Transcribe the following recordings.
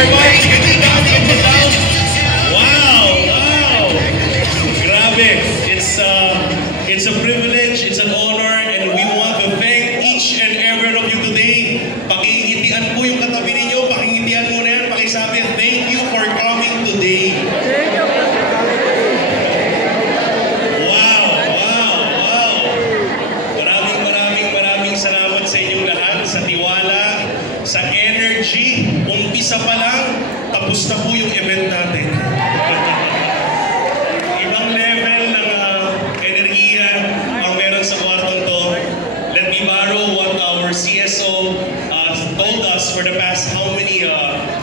everybody. In the house. Wow, wow. Grabe. It's a privilege, it's an honor, and we want to thank each and every one of you today. Pakingitian po yung katabi ninyo, pakingitian mo na yan, pakisabi, thank you for coming today. Wow, wow, wow. Maraming salamat sa inyong lahat, sa tiwala, sa energy. Umpisa pa lang, tapos na po yung event natin. Ibang level ng enerhiya ang meron sa kwartong to. Let me borrow what our CSO told us for the past how many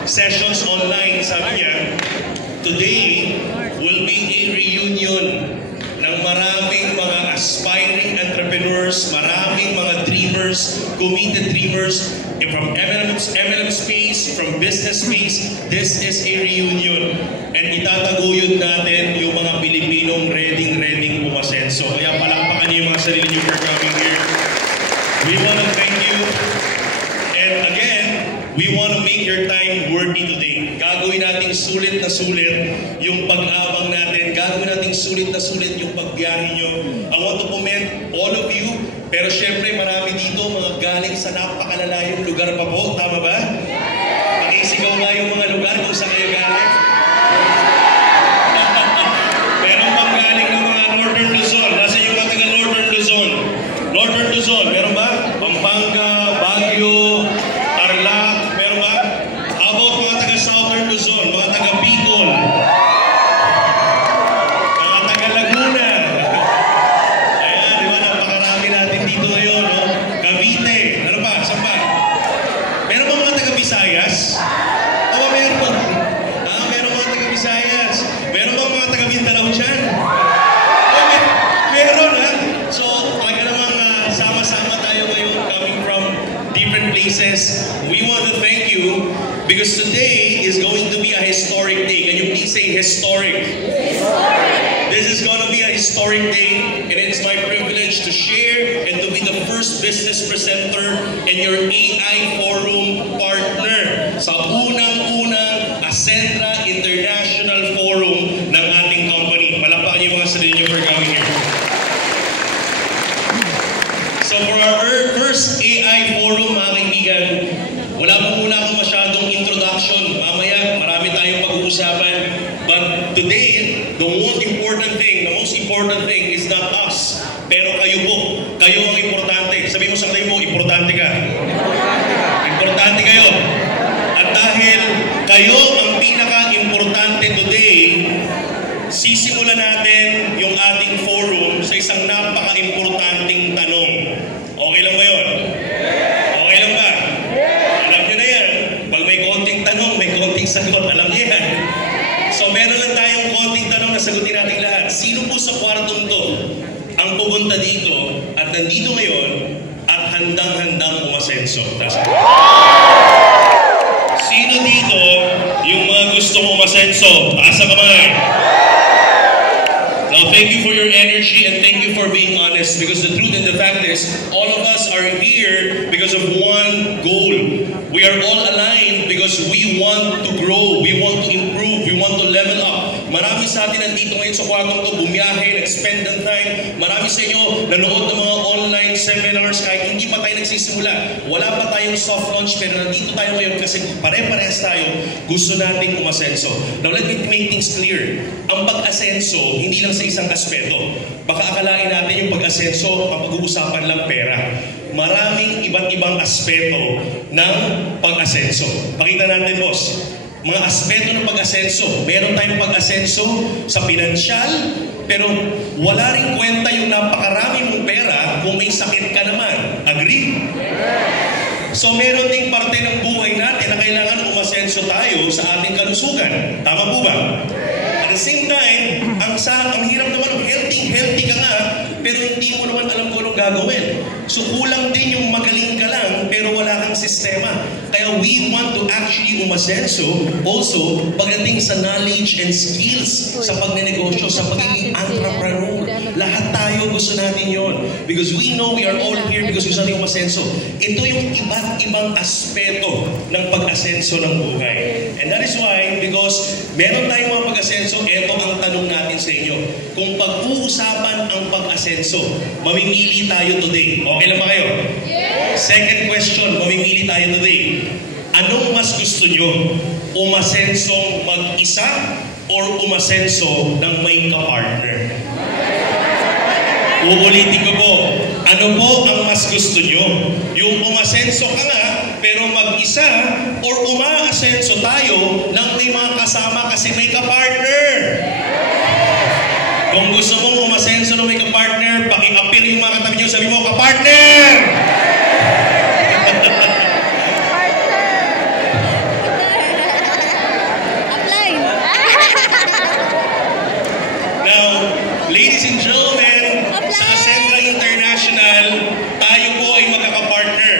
sessions online. Sabi niya, today will be a reunion ng maraming mga aspiring entrepreneurs, maraming mga dreamers, committed dreamers, from MLM space, from business space. This is a reunion. And itataguyod natin yung mga Pilipinong ready umasenso. Kaya palakpakan niyo yung mga sarili niyo for coming here. We want to thank you. And again, we want to make your time worthy today. Gagawin nating sulit na sulit yung pag-abang natin. Gagawin nating sulit na sulit yung pagbiyahe nyo. I want to commend all of you. Pero syempre marami dito mga galing sa napakalalayong lugar pa po. Tama ba? Pakisigaw nga yung mga lugar kung saan kayo galing. Meron pang galing ng mga Northern Luzon. Nasa yung mga taga Northern Luzon. Northern Luzon, meron ba? Pampanga, Baguio, Tarlac, meron ba? How about mga taga Southern Luzon, mga taga Bicol, mga taga Laguna? Ayan, di ba? Napakarami natin dito ngayon, no? Cavite, ano ba? Saan ba? Meron ba mga taga Visayas? O, meron. Meron mga taga Visayas. Meron ba mga taga Mindanao dyan? O, meron, ha? So, talaga namang sama-sama tayo ngayon coming from different places. We want to thank you because today is going to be a historic day. Can you please say historic? Historic! This is going to be a historic day, and it's my privilege to share and to be the first business presenter and your AI Forum partner sa unang-unang Ascentra International Forum ng ating company. Palakpakan niyo mga sarili niyo for coming here. So for our first AI Forum, mga kaibigan, wala po muna akong masyadong introduction. Mamaya, marami tayong pag-uusapan. But today, the most important thing is not us. Pero kayo po. Kayo ang importante. Sabi mo sa kayo mo, importante ka. Importante kayo. At dahil kayo ang pinaka-importante today, sisimulan natin yung ating forum sa isang napaka-importanting tanong. Okay lang ba yun? Okay lang ba? Alam nyo na yan. Pag may konting tanong, may konting sagot. Alam nyo yan. So meron lang tayong konting tanong na sagutin natin lahat. Sino po sa kwartong to ang pupunta dito at nandito ngayon at handang-handang umasenso? Sino dito yung mga gustong umasenso? Taas ang kamay. Now, thank you for your energy and thank you for being honest, because the truth and the fact is, all of us are here because of one goal. We are all aligned because we want to grow, we want to improve, we want to level up. Marami sa atin nandito ngayon sa kwartong to, bumiyahe, nag-spend ng time. Marami sa inyo nanood ng mga online seminars kahit hindi pa tayo nagsisimula. Wala pa tayong soft launch, pero nandito tayo ngayon kasi pare-parehas tayo gusto nating umasenso. Now, let me make things clear. Ang pag-asenso, hindi lang sa isang aspeto. Baka akalain natin yung pag-asenso, ang pag-uusapan lang pera. Maraming iba't ibang aspeto ng pag-asenso. Pakita natin, boss. Mga aspeto ng pag-asenso. Meron tayong pag-asenso sa pinansyal, pero wala rin kwenta yung napakarami mong pera kung may sakit ka naman. Agree? So meron ding parte ng buhay natin na kailangan umasenso tayo sa ating kalusugan. Tama po ba? At the same time, ang hirap naman ng healthy ka nga, pero hindi mo naman alam kung anong gagawin. So kulang din yung magaling ka lang, pero wala kang sistema. Kaya we want to actually umasenso also pagdating sa knowledge and skills sa pagnenegosyo, sa pagiging entrepreneur. Lahat tayo gusto natin yon. Because we know we are all here because gusto natin umasenso. Ito yung iba't ibang aspeto ng pag-asenso ng buhay. And that is why, because meron tayong mga pag-asenso, ito ang tanong natin sa inyo. Kung pag-uusapan ang pag-asenso, mamimili tayo today. Okay lang ba kayo? Second question, mamimili tayo today. Anong mas gusto nyo? Umasensong mag-isa or umasenso ng may kapartner? Uulitin ko po, ano po ang mas gusto nyo? Yung umasenso ka nga, pero mag-isa, or umaasenso tayo ng may mga kasama kasi may kapartner? Kung gusto mong umasenso ng may kapartner, paki-appear yung mga katabi nyo, sabi mo, kapartner! Now, ladies and gentlemen, sa Ascendra International, tayo po ay magkakapartner.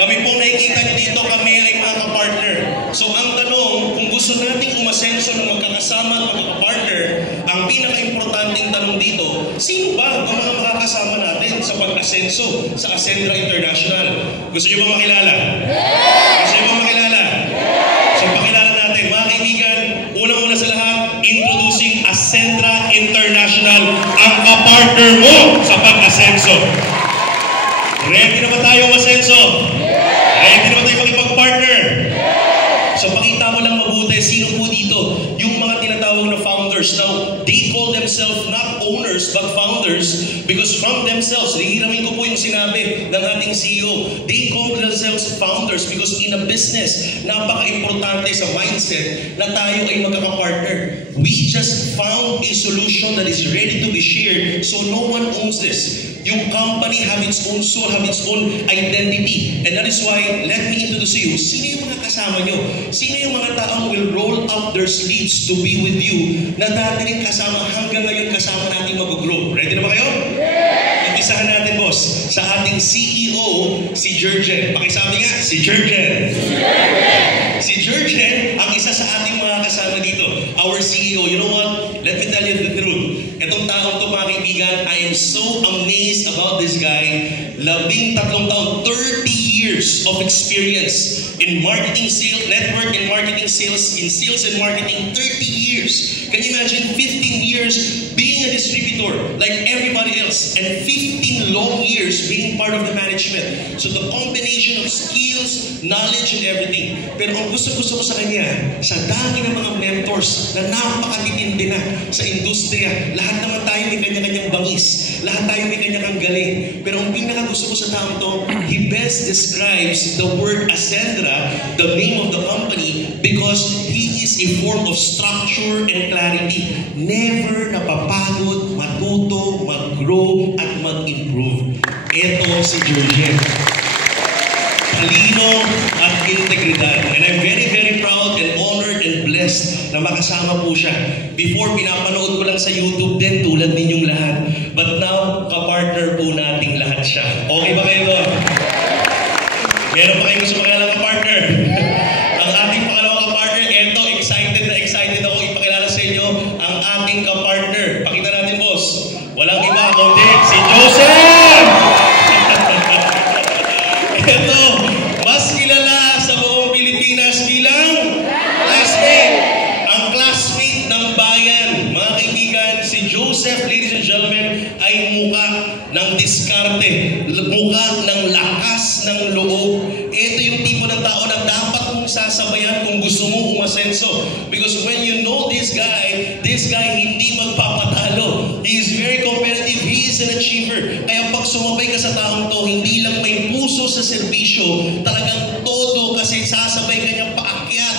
Kami po nakikita nyo dito, kami ay mga kapartner. So ang tanong, kung gusto nating umasenso ng magkakasama at magkakapartner, ang pinaka-importanting tanong dito, sino ba ang mga makakasama natin sa pag-asenso sa Ascendra International? Gusto nyo ba makilala? Gusto nyo ba makilala? So pakilala natin, mga kaibigan, unang-una sa lahat, introducing Ascendra International, ang kapartner mo sa pag-asenso. Ready na ba tayo umasenso? Ready na ba tayo makipag-partner? So pakita mo lang mabuti, sino po dito? Yung mga tinatawag na founders. Now, they call themselves not owners but founders because from themselves, hihiramin ko po yung sinabi ng ating CEO. They call themselves founders because in a business, napaka-importante sa mindset na tayo ay magkakapartner. We just found a solution that is ready to be shared so no one owns this. Yung company have its own soul, have its own identity. And that is why, let me introduce you. Sino yung mga kasama nyo? Sino yung mga taong will roll up their sleeves to be with you na dati rin kasama hanggang ngayon kasama natin mag-grow? Ready na ba kayo? Umpisahan natin, boss. Sa ating CEO, si Jurgen. Pakisabi nga, si Jurgen. Si Jurgen, ang isa sa ating mga kasama dito. Our CEO. You know what? Let me tell you the truth. Itong taong to, mga kaibigan, I am so amazed about this guy. 13 taon, 30 years of experience in marketing, sales, network and marketing sales, in sales and marketing, 30 years. Can you imagine 15 years being a distributor like everybody else and 15 long years being part of the management? So the combination of skills, knowledge, and everything. Pero ang gusto-gusto ko sa kanya, sa dami ng mga mentors na napakatitindi na sa industriya, lahat naman tayo may kanya-kanyang bangis. Lahat tayo may kanya-kanyang galing. Pero ang pinaka-gusto ko sa taong to, he best describes the word Ascendra, the name of the company, because he is a form of structure and clarity. Never napapagod, matuto, mag-grow, at mag-improve. Ito si Jurgen. Talino at integridad. And I'm very, very proud and honored and blessed na makasama po siya. Before, pinapanood ko lang sa YouTube din, tulad ninyong lahat. But now, kapartner po nating lahat siya. Okay ba kayo doon? Meron pa kayo gusto makilala kapartner? Ang ating pangalawang kapartner, eto, excited ako ipakilala sa inyo ang ating kapartner. Pakita natin, boss. Walang iba kundi si Joseph! Eto, mas kilala sa buong Pilipinas bilang classmate. Ang classmate ng bayan. Mga kaibigan, si Joseph, ladies and gentlemen, ay muka ng diskarte, muka ng lakas ng loob. Ito yung tipo ng tao na dapat mong sasabayan kung gusto mo umasenso. Because when you know this guy hindi magpapatalo. He is very competitive. He is an achiever. Kaya pag sumabay ka sa taong to, hindi lang may puso sa serbisyo, talagang todo kasi sasabay ka niyang paakyat.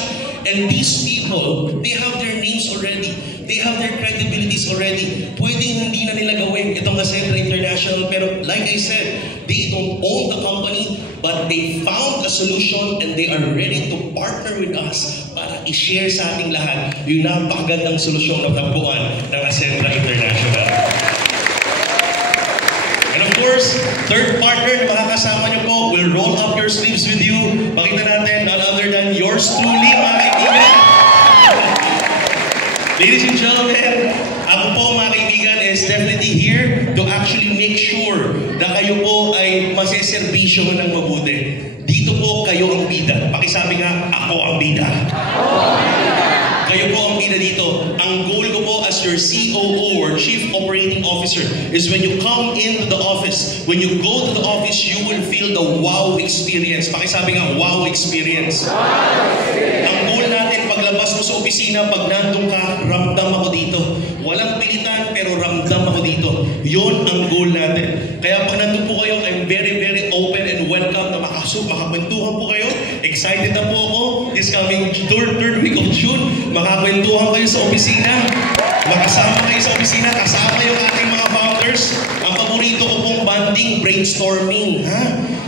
And these people, they have their names already. They have their credibilities already. Pwedeng hindi na nila gawin itong Ascendra International. Pero like I said, they don't own the company, but they found a solution and they are ready to partner with us para i-share sa ating lahat yung napakagandang solusyon na tabuan ng Ascendra International. And of course, course, third partner na makakasama niyo po will roll up your sleeves with you. Pakita natin, none other than yours truly, mga kaibigan. Ladies and gentlemen, ako po mga kaibigan is definitely here to actually make sure na kayo po ay maseservisyo ng mabuti. Dito po kayo ang bida. Pakisabi nga, ako ang bida. Kayo po ang bida dito. Ang goal ko po as your COO or Chief Operating Officer is when you come into the office, when you go to the office, you will feel the wow experience. Pakisabi nga, wow experience. Ang goal natin, paglabas mo sa opisina, pag nandun ka, ramdam ako dito. Walang pilitan, pero ramdam ako dito. Yun ang goal natin. Kaya pag nandun po kayo, I'm very, very open and welcome na makakwentuhan po kayo. Excited na po ako. This coming third week of June, makakwentuhan kayo sa opisina. Makasama kayo sa opisina, kasama yung ating mga founders. Ang paborito ko pong banding, brainstorming. Ha?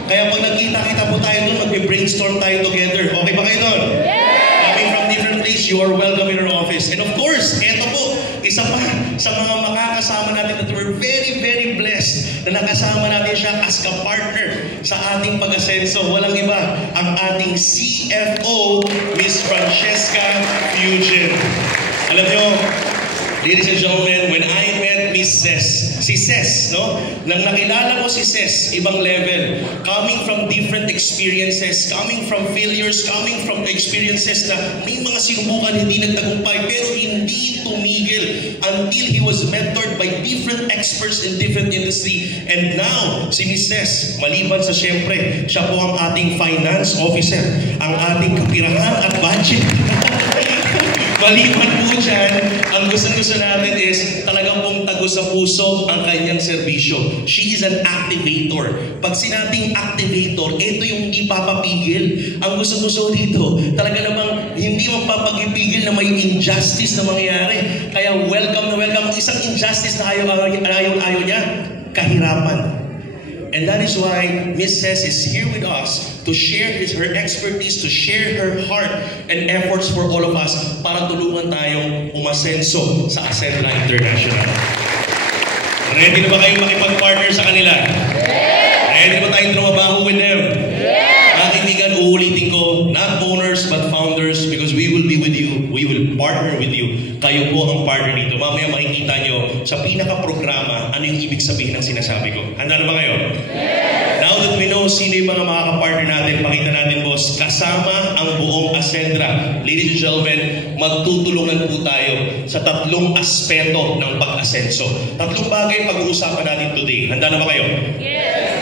Kaya pag nagkita-kita po tayo doon, magbe-brainstorm tayo together. Okay ba kayo doon? Coming from different place, you are welcome in our office. And of course, eto po, isa pa sa mga makakasama natin that we're very, very blessed na nakasama natin siya as ka-partner sa ating pag-asenso. Walang iba, ang ating CFO, Miss Francesca Fugen. Alam nyo, ladies and gentlemen, when I met Miss si Ces, no? Nang nakilala ko si Ces, ibang level. Coming from different experiences, coming from failures, coming from experiences na may mga sinubukan hindi nagtagumpay, pero hindi tumigil until he was mentored by different experts in different industry. And now, si Miss Ces, maliban sa syempre, siya po ang ating finance officer, ang ating kapirahan at budget. Maliban po dyan, ang gusto natin is talagang pong tagus sa puso ang kanyang serbisyo. She is an activator. Pag sinabing activator, ito yung hindi papapigil. Ang gusto dito, talaga namang hindi magpapagipigil na may injustice na mangyayari. Kaya welcome na welcome. Isang injustice na ayaw niya, kahirapan. And that is why Miss Ces is here with us to share her expertise, to share her heart and efforts for all of us para tulungan tayong umasenso sa Ascendra International. Ready na ba kayong makipag-partner sa kanila? Ready na ba tayong trumabaho with them? Mga kaibigan, uulitin ko, not owners but founders, because we will be with you, we will partner with you. Kayo po ang partner dito. Mamaya makikita nyo sa pinaka-programa ano yung ibig sabihin ng sinasabi ko. Handa na ba kayo? Now that we know sino yung mga makaka-partner natin, pakita natin, boss, kasama ang buong Ascendra. Ladies and gentlemen, magtutulungan po tayo sa tatlong aspeto ng pag-asenso. Tatlong bagay pag-uusapan natin today. Handa na ba kayo?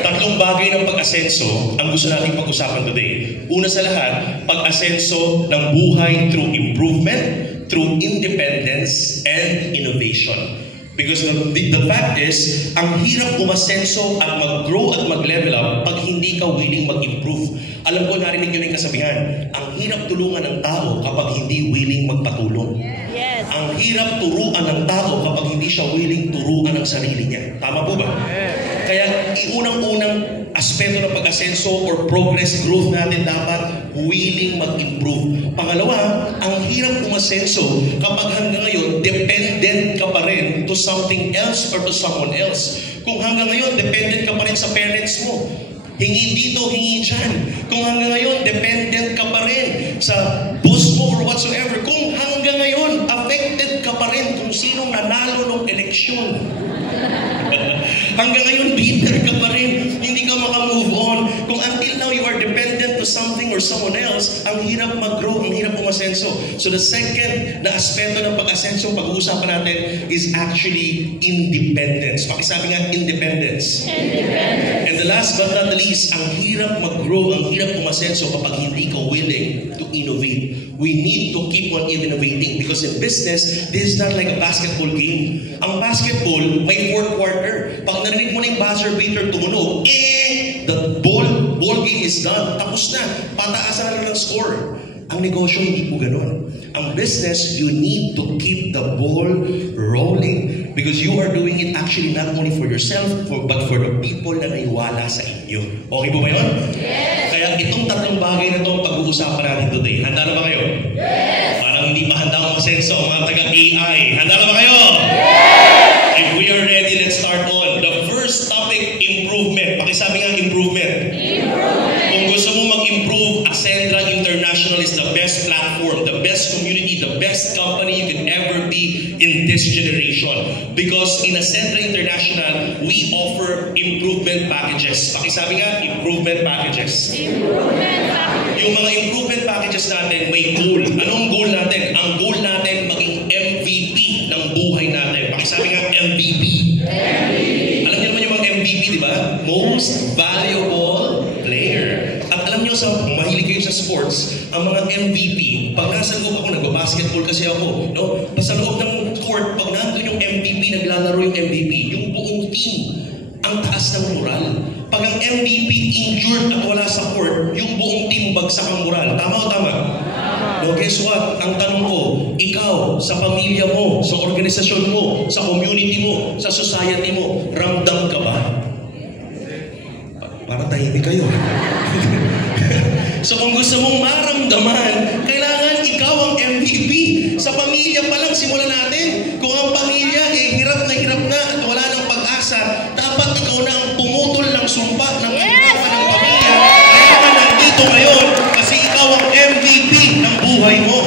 Tatlong bagay ng pag-asenso ang gusto nating pag-usapan today. Una sa lahat, pag-asenso ng buhay through improvement, through independence, and innovation. Because the fact is, ang hirap umasenso at mag-grow at mag-level up pag hindi ka willing mag-improve. Alam ko, narinig nyo na yung kasabihan, ang hirap tulungan ng tao kapag hindi willing magpatulong. Yes. Ang hirap turuan ng tao kapag hindi siya willing turuan ang sarili niya. Tama po ba? Kaya unang-unang aspeto ng pag-asenso or progress growth natin dapat willing mag-improve. Pangalawa, ang hirap umasenso kapag hanggang ngayon dependent ka pa rin to something else or to someone else. Kung hanggang ngayon dependent ka pa rin sa parents mo, hingi dito, hingi dyan. Kung hanggang ngayon dependent ka pa rin sa boss mo or whatsoever, kung hanggang ngayon affected ka pa rin kung sinong nanalo ng eleksyon. Hanggang ngayon, bitter ka pa rin. Hindi ka maka-move on. Kung until now you are dependent to something or someone else, ang hirap mag-grow, ang hirap umasenso. So the second na aspeto ng pag-asenso, pag-uusapan natin, is actually independence. Pakisabi nga, independence. And the last but not the least, ang hirap mag-grow, ang hirap umasenso kapag hindi ka willing to innovate. We need to keep on innovating because in business, this is not like a basketball game. Ang basketball, may fourth quarter. Pag narinig mo na yung buzzer beater tumunog, the ball game is done. Tapos na. Pataasan na ng score. Ang negosyo, hindi po ganun. Ang business, you need to keep the ball rolling because you are doing it actually not only for yourself, but for the people na naiwala sa inyo. Okay po ba yun? Yes! Kaya itong tatlong bagay na itong pag-uusapan natin today. Handa na ba kayo? Yes! Parang hindi pa handa ang senso ang mga taga-AI. Handa na ba kayo? Yes! If we are ready, let's start on. The first topic, improve. best platform, the best community, the best company you can ever be in this generation. Because in Ascentra International, we offer improvement packages. Pakisabi nga, improvement packages. Yung mga improvement packages natin, may goal. Anong goal natin? Ang goal natin, maging MVP ng buhay natin. Pakisabi nga, MVP. Alam niyo naman yung mga MVP, di ba? Most Valuable Player. At alam niyo, sa mahilig kayo sa sports, ang mga MVP, pag nasa loob ako, nagbabasketball kasi ako, no? Sa loob ng court, pag nandun yung MVP, naglalaro yung MVP, yung buong team, ang taas ng moral. Pag ang MVP injured at wala sa court, yung buong team bagsak ang moral. Tama o tama? No, guess what? Ang tanong ko, ikaw, sa pamilya mo, sa organisasyon mo, sa community mo, sa society mo, ramdam ka ba? Para tahimik kayo. So kung gusto mong maramdaman, kailangan ikaw ang MVP. Sa pamilya pa lang, simulan natin. Kung ang pamilya hirap na at wala ng pag-asa, dapat ikaw na ang pumutol ng sumpa ng kahirapan ng pamilya. Kaya ka nandito ngayon kasi ikaw ang MVP ng buhay mo.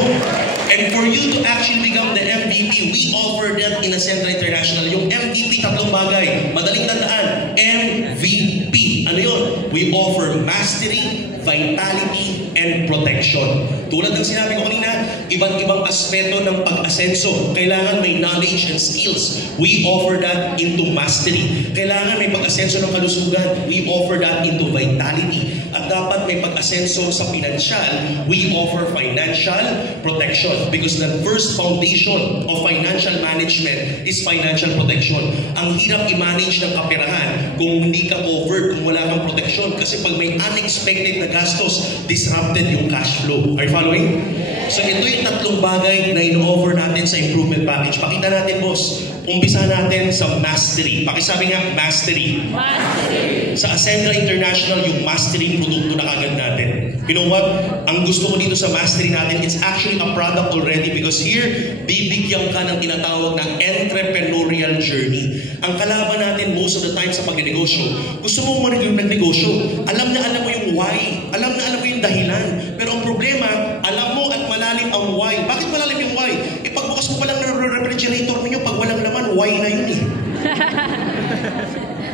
And for you to actually become the MVP, we offer that in Ascentra International. Yung MVP, tatlong bagay. Madaling tandaan, MVP. Ano yun? We offer mastery, vitality, and protection. Tulad ng sinabi ko kanina, iba't ibang aspeto ng pag-asenso. Kailangan may knowledge and skills. We offer that into mastery. Kailangan may pag-asenso ng kalusugan. We offer that into vitality. At dapat may pag-asenso sa financial. We offer financial protection. Because the first foundation of financial management is financial protection. Ang hirap i-manage ng kaperahan kung hindi ka covered, kung wala kang protection. Kasi pag may unexpected na gastos, disrupted yung cash flow. Are you following? So ito yung tatlong bagay na in-offer natin sa improvement package. Pakita natin, boss. Umpisa natin sa mastery. Pakisabi nga, mastery. Mastery. Sa Ascentra International, yung mastery produkto na kagad natin. You know what? Ang gusto ko dito sa mastery natin, it's actually a product already because here, bibigyan ka ng tinatawag na entrepreneurial journey. Ang kalaban natin most of the time sa pag-negosyo, gusto mo mag-negosyo. Alam mo yung why. Alam mo yung dahilan. Pero ang problema, alam mo at malalim ang why. Bakit malalim yung why? Pagbukas mo pa lang ng refrigerator ninyo, pag walang laman, why na yun eh.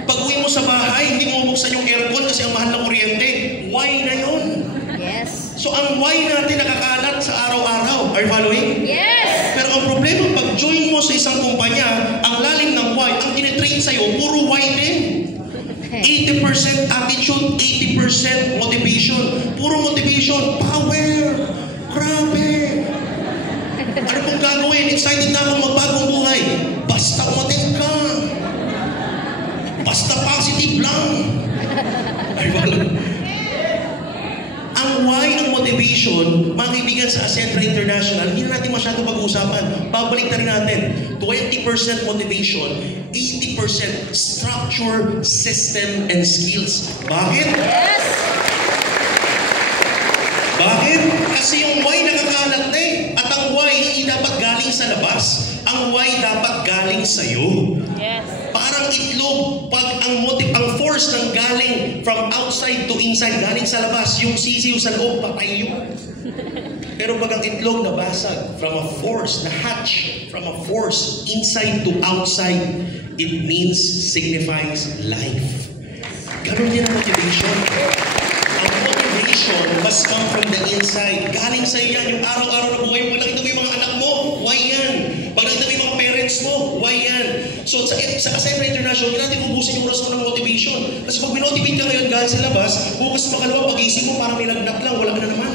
Pag uwi mo sa bahay, hindi mo buksan yung aircon kasi ang mahal ng kuryente, why na yun? Yes. So ang why natin nakakalat sa araw-araw. Are you following? Yes. Pero ang problema, pag join mo sa isang kumpanya, ang lalim ng why, ang tinitrain sa'yo, puro why din. 80% attitude, 80% motivation. Puro motivation, power, grabe. Ano pong gagawin? Excited na akong magbagong buhay. Basta umatin ka. Basta positive lang. Ang why, ang motivation, mga kaibigan sa Ascentra International, hindi na natin masyado pag-uusapan. Babalik na rin natin. 20% motivation, 80% structure, system, and skills. Bakit? Yes. Bakit? Kasi yung why nakakalat na eh. At ang why hindi dapat galing sa labas. Ang why dapat galing sa'yo. Yes. Parang itlog, pag ang force ng galing from outside to inside, galing sa labas, yung sisiw sa loob, patay yun. Pero pag ang itlog nabasag from a force, na-hatch from a force inside to outside, it means, signifies life. Ganun din ang motivation. Ang motivation must come from the inside. Galing sa yan, yung araw-araw na buhay. Pag nakita mo yung mga anak mo, why yan? Pag nakita mo yung mga parents mo, why yan? So sa Ascentra International, hindi natin ubusin yung rason ng motivation. Kasi pag minotivate ka ngayon galing sa labas, bukas makalawa, pag-isip mo, parang may lagnat lang, wala ka na naman.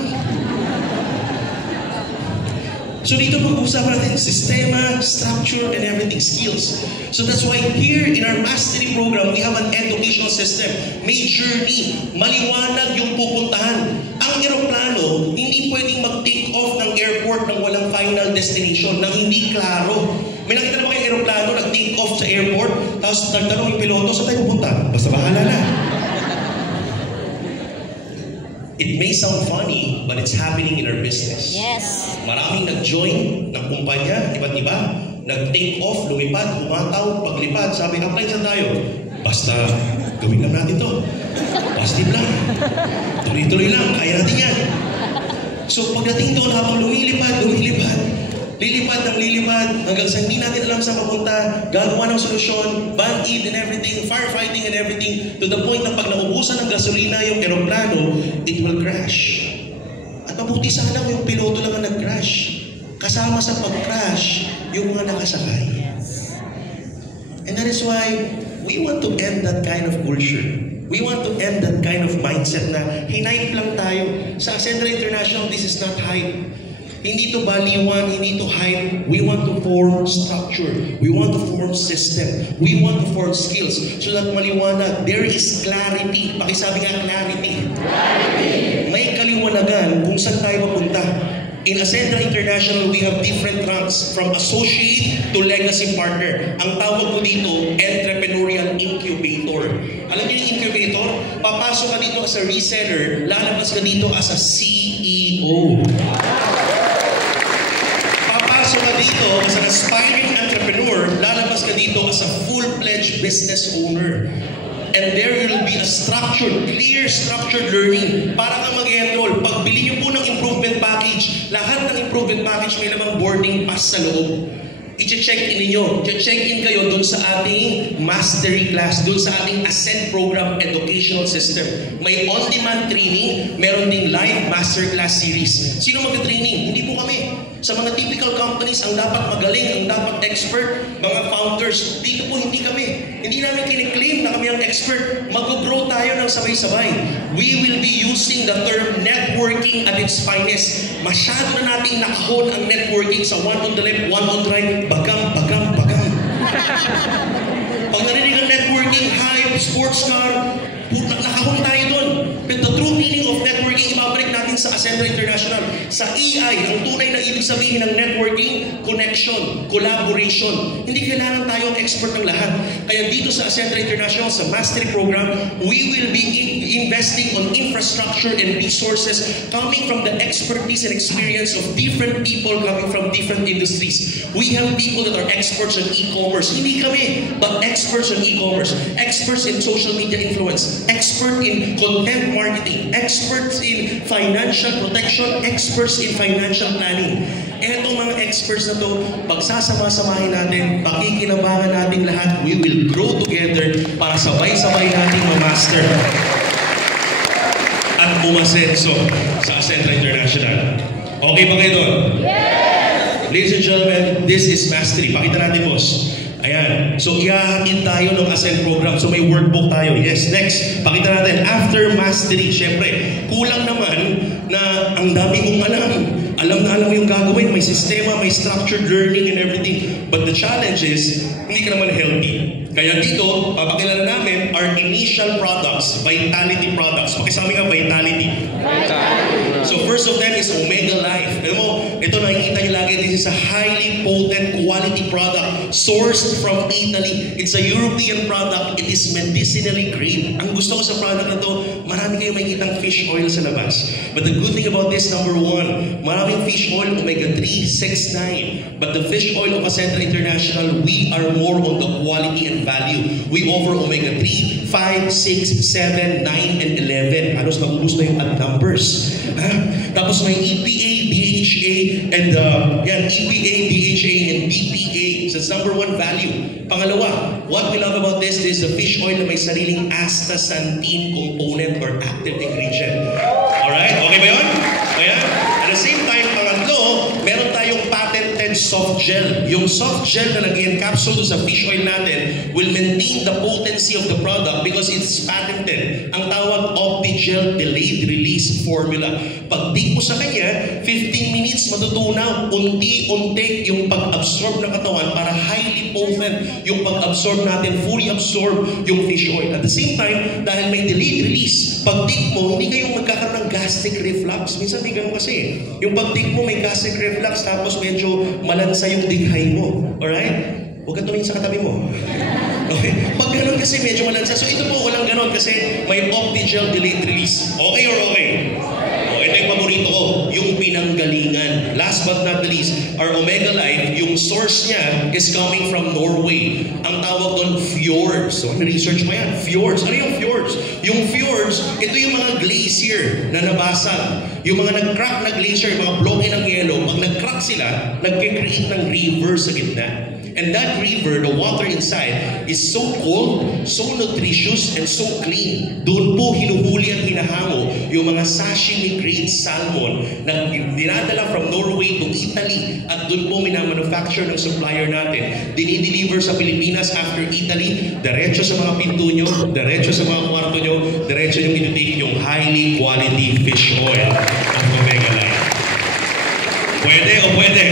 So dito pag-uusapan natin sistema, structure, and everything, skills. So that's why here in our mastery program, we have an educational system. May journey, maliwanag yung pupuntahan. Ang eroplano, hindi pwedeng mag-take off ng airport nang walang final destination, nang hindi klaro. May nakita na ba kayo eroplano, nag-take off sa airport, tapos nagtanong yung piloto, saan tayo pupunta? Basta bahala na. It may sound funny, but it's happening in our business. Yes. Maraming nag-join ng kumpanya, iba't iba, nag-take off, lumipad, umataw, paglipad, sabi, apply saan tayo? Basta, gawin lang natin to. Positive lang. Tuloy-tuloy lang, kaya natin yan. So pagdating doon, habang lumilipad, lilipad ng lilipad, hanggang sa hindi natin alam sa papunta, gagawa ng solusyon, band-aid and everything, firefighting and everything, to the point na pag naubusan ng gasolina yung aeroplano, it will crash. At mabuti sana yung piloto lang ang nag-crash. Kasama sa pag-crash, yung mga nakasakay. And that is why we want to end that kind of culture. We want to end that kind of mindset na hinayip lang tayo. Sa Ascendra International, this is not hype. Hindi to baliwan, hindi to hype. We want to form structure. We want to form system. We want to form skills so that maliwanag. There is clarity. Pakisabi nga clarity. May kaliwanagan kung saan tayo mapunta. In Ascendra International, we have different ranks from associate to legacy partner. Ang tawag ko dito, entrepreneurial incubator. Alam niyo yung incubator? Papasok ka dito as a reseller, lalabas ka dito as a CEO. Papasok ka dito as an aspiring entrepreneur, lalabas ka dito as a full-fledged business owner. And there will be a structured, clear structured learning para kang mag-enroll. Pagbili niyo po ng improvement package, lahat ng improvement package may namang boarding pass sa loob. I-check in ninyo. I-check in kayo dun sa ating mastery class, dun sa ating Ascend Program Educational System. May on-demand training, meron ding live masterclass series. Sino mag-training? Hindi po kami. Sa mga typical companies, ang dapat magaling, ang dapat expert, mga founders, dito po hindi kami. Hindi namin kiniklaim na kami ang expert. Mag-grow tayo ng sabay-sabay. We will be using the term networking at its finest. Masyado na nating nakahon ang networking sa one on the left, one on the right, bagang. Pag narinig ang networking, hype, sports car, nakahon tayo doon. But the true meaning of networking, ibabalik natin sa Ascendra International. Sa EI, ang tunay na ibig sabihin ng networking, connection, collaboration. Hindi kailangan tayo ang expert ng lahat. Kaya dito sa Ascendra International, sa Mastery Program, we will be investing on infrastructure and resources coming from the expertise and experience of different people coming from different industries. We have people that are experts on e-commerce. Hindi kami, but experts on e-commerce. Experts in social media influence. Expert in content marketing. Experts in financial protection. Experts in financial planning. Etong mga experts na to, pagsasama-samahin natin, pakikinabangan natin lahat, we will grow together para sabay-sabay natin ma-master at umasenso sa Ascendra International. Okay ba kayo doon? Yes! Ladies and gentlemen, this is Mastery. Pakita natin, boss. Ayan. So, ihahatid tayo ng Ascend program. So, may workbook tayo. Yes, next. Pakita natin. After Mastery, syempre, kulang naman na ang dami mong alam. Alam na alam mo yung gagawin. May sistema, may structured learning and everything. But the challenge is, hindi ka naman healthy. Kaya dito, papakilala namin our initial products, Vitality products. Pakisabi ka, Vitality. So first of them is Omega Life. Alam mo, ito nakikita nyo lagi, this is a highly potent quality product sourced from Italy. It's a European product. It is medicinally grade. Ang gusto ko sa product na to, marami kayo makikitang fish oil sa labas. But the good thing about this, number one, maraming fish oil, Omega 3, 6, 9. But the fish oil of Ascendra International, we are more on the quality and value. We offer Omega 3, 5, 6, 7, 9, and 11. Halos naubos na yung ad numbers. Tapos may EPA, DHA, and EPA, DHA, and BPA. So it's number one value. Pangalawa, what we love about this is the fish oil na may sariling astaxanthin component or active ingredient. Alright? Okay ba yun? Ayan. At the same time, pangatlo, meron tayong patented soft gel. Yung soft gel na nag-encapsule sa fish oil natin will maintain the potency of the product because it's patented. Ang tawag OptiGel Delayed Release Formula. Pag di mo sa kanya, 15 minutes matutunaw. Unti-unti yung pag-absorb ng katawan para highly potent yung pag-absorb natin, fully absorb yung fish oil. At the same time, dahil may delayed release, pag-take mo, hindi kayong magkakaroon ng gastric reflux. Minsan di ganun kasi. Yung pag-take mo, may gastric reflux, tapos medyo malansa yung dighay mo. Alright? Huwag ka tumingin sa katabi mo. Okay? Pag ganun kasi medyo malansa. So ito po, walang ganun kasi may OptiGel Delayed Release. Okay or okay? O, ito yung paborito ko. Yung pinanggalingan. Last but not the least, our Omega Life, yung source niya is coming from Norway. Ang tawag doon, fjords. So, research mo yan. Fjords. Ano yung fjords? Yung fjords, ito yung mga glacier na nabasag. Yung mga nag-crack na glacier, mga bloke ng yelo, pag nag-crack sila, nag-create ng river sa gitna. And that river, the water inside, is so cold, so nutritious, and so clean. Doon po hinuhuli at hinahango yung mga sashimi-grade salmon na dinadala from Norway to Italy. At doon po minamanufacture ng supplier natin. Dinideliver sa Pilipinas after Italy, diretso sa mga pinto nyo, diretso sa mga kwarto nyo, diretso nyo tinitake yung highly quality fish oil ng Omega Life. Pwede o pwede?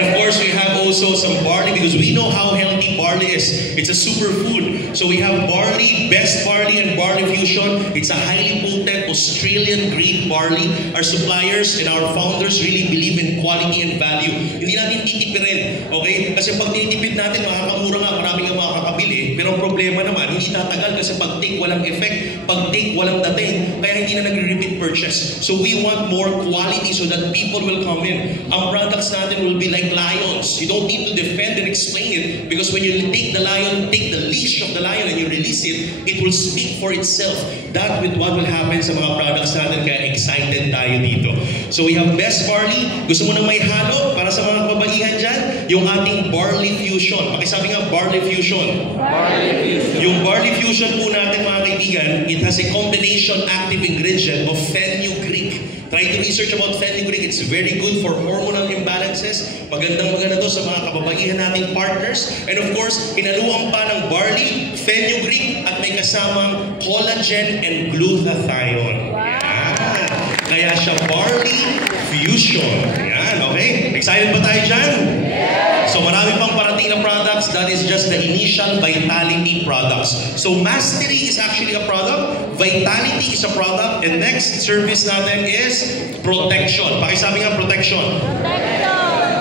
Of course, we have also some barley because we know how healthy barley is. It's a superfood. So we have barley, best barley and barley fusion. It's a highly potent Australian grade barley. Our suppliers and our founders really believe in quality and value. Hindi natin titipirin, okay? Kasi pag tinitipid natin, makakamura nga, marami nga makakabili. Pero ang problema naman, hindi tatagal kasi pag take walang effect, pag take walang dating, kaya hindi na nagre-repeat purchase. So we want more quality so that people will come in. Ang products natin will be like lions. You don't need to defend and explain it because when you take the lion, take the leash of the lion and you release it, it will speak for itself. That with what will happen sa mga products natin, kaya excited tayo dito. So we have best barley. Gusto mo nang may halo para sa mga kababaihan dyan? Yung ating barley fusion. Pakisabi nga, barley fusion. Barley fusion. Yung barley fusion po natin mga kaibigan, it has a combination active ingredient of fenugreek. Try to research about fenugreek. It's very good for hormonal imbalances. Maganda to sa mga kababaihan nating partners. And of course, hinaluan pa ng barley, fenugreek, at may kasamang collagen and glutathione. Yan. Kaya siya barley fusion. Yan, okay? Excited ba tayo dyan? So marami pang parating na products. That is just the initial Vitality products. So Mastery is actually a product. Vitality is a product. And next service natin is Protection. Pakisabi nga, Protection.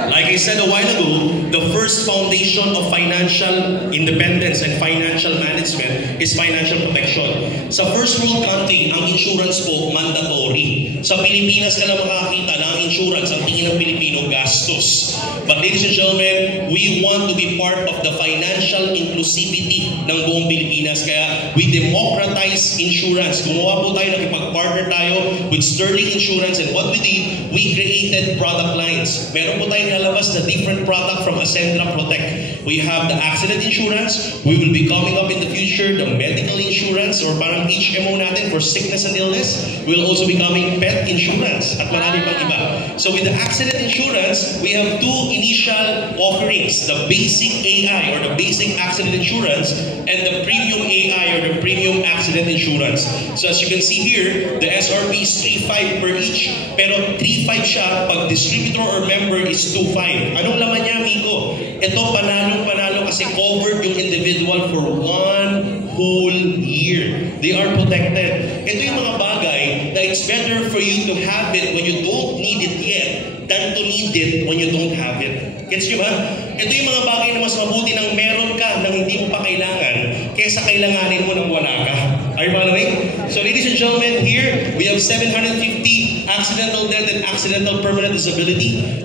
Like I said a while ago, the first foundation of financial independence and financial management is financial protection. Sa first world country, ang insurance po mandatory. Sa Pilipinas ka lang makakita na ang insurance, ang tingin ng Pilipino, gastos. But ladies and gentlemen, we want to be part of the financial inclusivity ng buong Pilipinas. Kaya we democratize insurance. Gumawa po tayo, nakipag-partner tayo with Sterling Insurance, and what we did, we created product lines. Meron po tayong nalabas na different product from Ascendra Protect. We have the accident insurance. We will be coming up in the future the medical insurance or parang HMO natin for sickness and illness. We will also be coming pet insurance at marami pang iba. So with the accident insurance, we have two initial offerings, the basic AI or the basic accident insurance and the premium AI or the premium accident insurance. So as you can see here, the SRP is 3.5 per each, pero 3.5 siya pag distributor or member is 2.5. Anong laman niya, amigo? Ito, panalo kasi covered yung individual for 1 whole year. They are protected. Ito yung mga bagay na it's better for you to have it when you don't need it yet than to need it when you don't have it. Gets nyo ba? Ito yung mga bagay na mas mabuti nang meron ka nang hindi mo pa kailangan kaysa kailanganin mo nang wala ka. Are you following? So ladies and gentlemen, here we have 750 accidental death and accidental permanent disability.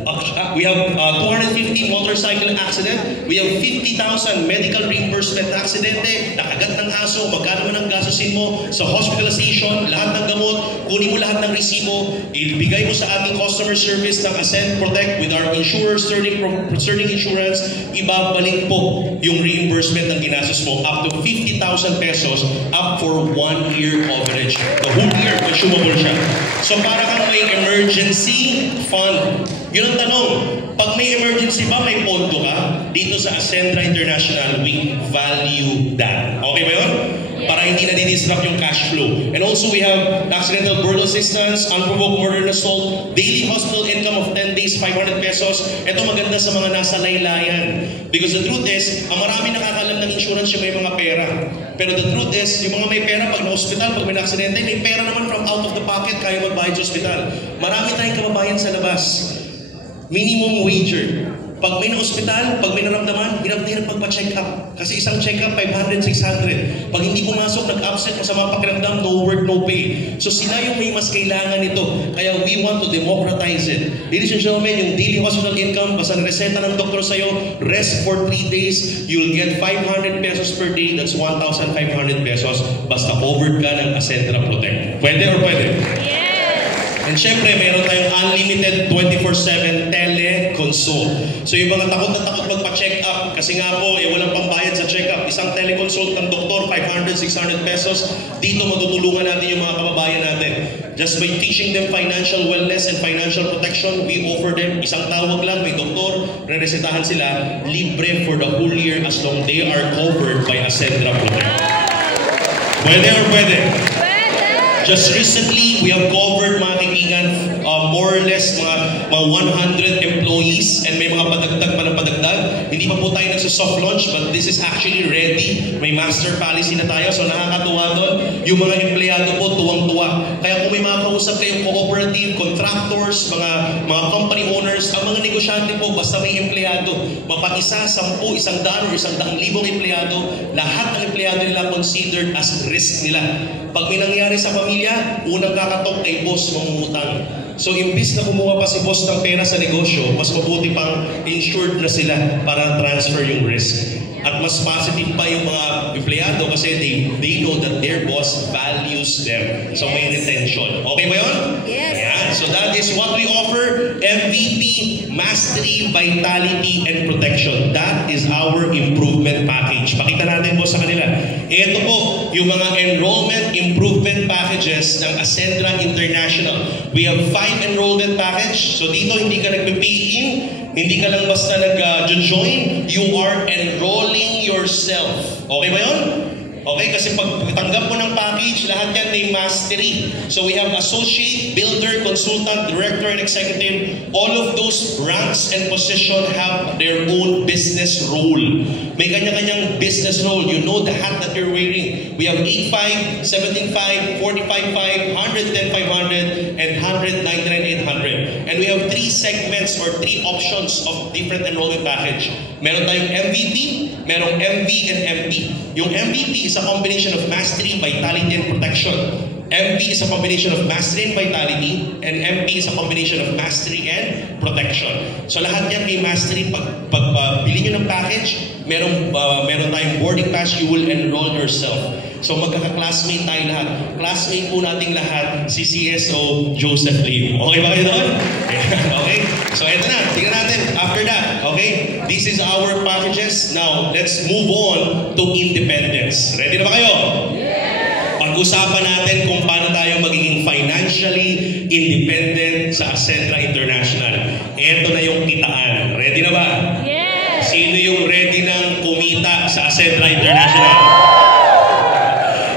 We have 250 motorcycle accident. We have 50,000 medical reimbursement aksidente. Nakagat ng aso, magkano man ang gastusin mo sa hospitalization, lahat ng gamot, kunin mo lahat ng resibo, ibigay mo sa ating customer service ng Ascend Protect with our insurer, Sterling Insurance, ibabalik po yung reimbursement ng ginastos mo up to 50,000 pesos up for 1 year coverage. The whole year, consumable siya. So para kang may emergency fund. Yun ang tanong, pag may emergency ba, may pondo ka? Dito sa Ascendra International, we value that. Okay ba yun? Para hindi na di-disrupt yung cash flow. And also we have accidental birth assistance, unprovoked murder and assault, daily hospital income of 10 days, 500 pesos. Ito maganda sa mga nasa laylayan. Because the truth is, ang marami nakakalam ng insurance yung may mga pera. Pero the truth is, yung mga may pera pag na-hospital, pag may na-aksidente, may pera naman from out of the pocket, kaya magbayad sa hospital. Marami tayong kababayan sa labas. Minimum wager. Pag may na-ospital, pag may naramdaman, hirap na hirap magpa-check up. Kasi isang check up, 500, 600. Pag hindi pumasok, nag-absent, masama pakiramdam, no work, no pay. So sila yung may mas kailangan nito. Kaya we want to democratize it. Ladies and gentlemen, yung daily hospital income, basta reseta ng doktor sa'yo, rest for 3 days, you'll get 500 pesos per day, that's 1,500 pesos. Basta covered ka ng Acentra Protect. Pwede or pwede? Yes! And syempre, meron tayong unlimited 24/7 teleconsult. So yung mga takot na takot magpa-check up, kasi nga po, walang pambayad sa check up. Isang teleconsult ng doktor, 500, 600 pesos. Dito matutulungan natin yung mga kababayan natin. Just by teaching them financial wellness and financial protection, we offer them isang tawag lang, may doktor, re-resetahan sila, libre for the whole year as long they are covered by Acentra Protect. Pwede or pwede? Just recently, we have covered, mga kaibigan, more or less mga 100 employees and may mga padagdag pa na padagdag. Hindi pa po tayo nagsa-soft launch but this is actually ready. May master policy na tayo so nakakatuwa doon. Yung mga empleyado po tuwang-tuwa. Kaya kung may mga kausap kayong cooperative, contractors, mga company owners, ang mga negosyante po basta may empleyado, mapa-isa, 10, 100 o 100,000 empleyado, lahat ng empleyado nila considered as risk nila. Pag may nangyari sa pamilya, unang kakatok kay boss mangungutang. So imbis na kumuha pa si boss ng pera sa negosyo, mas mabuti pang insured na sila para transfer yung risk. At mas positive pa yung mga empleyado kasi they know that their boss values them. So may retention. Okay ba yun? Yes. Ayan. So that is what we offer. MVP, Mastery, Vitality, and Protection. That is our improvement package. Pakita natin po sa kanila. Ito po, yung mga enrollment improvement packages ng Acentra International. We have 5 enrollment package. So dito hindi ka nagpe-pay in, hindi ka lang basta nag-join, you are enrolling yourself. Okay ba yun? Okay, kasi pag tanggap mo ng package, lahat yan may mastery. So we have associate, builder, consultant, director, and executive. All of those ranks and position have their own business role. May kanya-kanyang business role. You know the hat that you're wearing. We have 8.5, 17.5, 45.5, 110.500, and 199.800. And we have 3 segments or 3 options of different enrollment package. Meron tayong MVP, merong MV, and MP. Yung MVP is a combination of mastery, vitality, and protection. MV is a combination of mastery and vitality, and MP is a combination of mastery and protection. So lahat yan may mastery. Pag bili nyo ng package, meron tayong boarding pass, you will enroll yourself. So magkaka-classmate tayo lahat. Classmate po nating lahat, si CSO Joseph Lim. Okay ba kayo doon? Okay? So eto na, tingnan natin. After that, okay? This is our packages. Now, let's move on to independence. Ready na ba kayo? Pag-usapan natin kung paano tayo magiging financially independent sa Acentra International. Ito na yung kitaan. Ready na ba? Yes! Sino yung ready ng kumita sa Acentra International?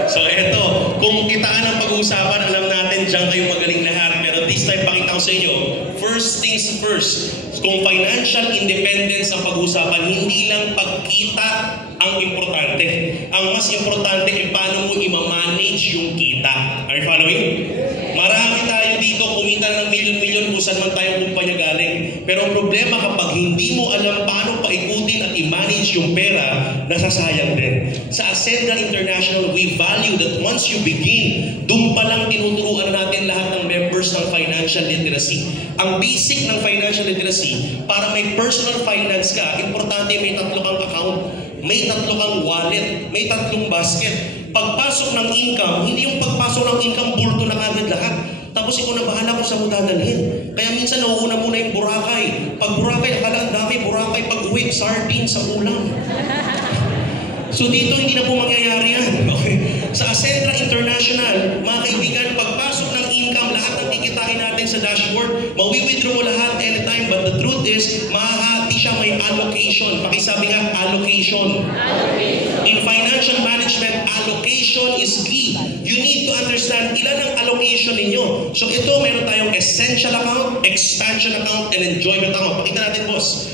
So ito, kung kitaan ang pag-uusapan, alam natin dyan kayo magaling lahat. Pero this time, pakita ko sa inyo, first things first, kung financial independence ang pag-uusapan, hindi lang pagkita ang importante. Ang mas importante ay paano mo i-manage yung kita. Are you following? Marami tayo dito kumita ng milyon-milyon kung saan man tayong kumpanya galing. Pero ang problema kapag hindi mo alam paano paikutin at i-manage yung pera, nasasayang din. Sa Acentra International, we value that once you begin, doon pa lang tinuturuan natin lahat ng members ng financial literacy. Ang basic ng financial literacy, para may personal finance ka, importante may 3 kang account, may 3 kang wallet, may 3 basket. Pagpasok ng income, hindi yung pagpasok ng income, bulto na agad lahat. Tapos ikaw na bahala kung saan mo dadalhin. Kaya minsan nauuna muna yung Boracay. Pag Boracay, akala ang dami Boracay. Pag uwi, sardine sa ulam. So dito hindi na po mangyayari yan. Okay. Sa Acentra International, mga kaibigan, pagpasok ng income, lahat ng kikitain natin sa dashboard, mawi-withdraw mo lahat anytime. But the truth is, mahahati siya may allocation. Pakisabi nga, allocation. In financial management, allocation is key. You need to understand ilan ang allocation ninyo. So ito, meron tayong essential account, expansion account, and enjoyment account. Pakita natin, boss.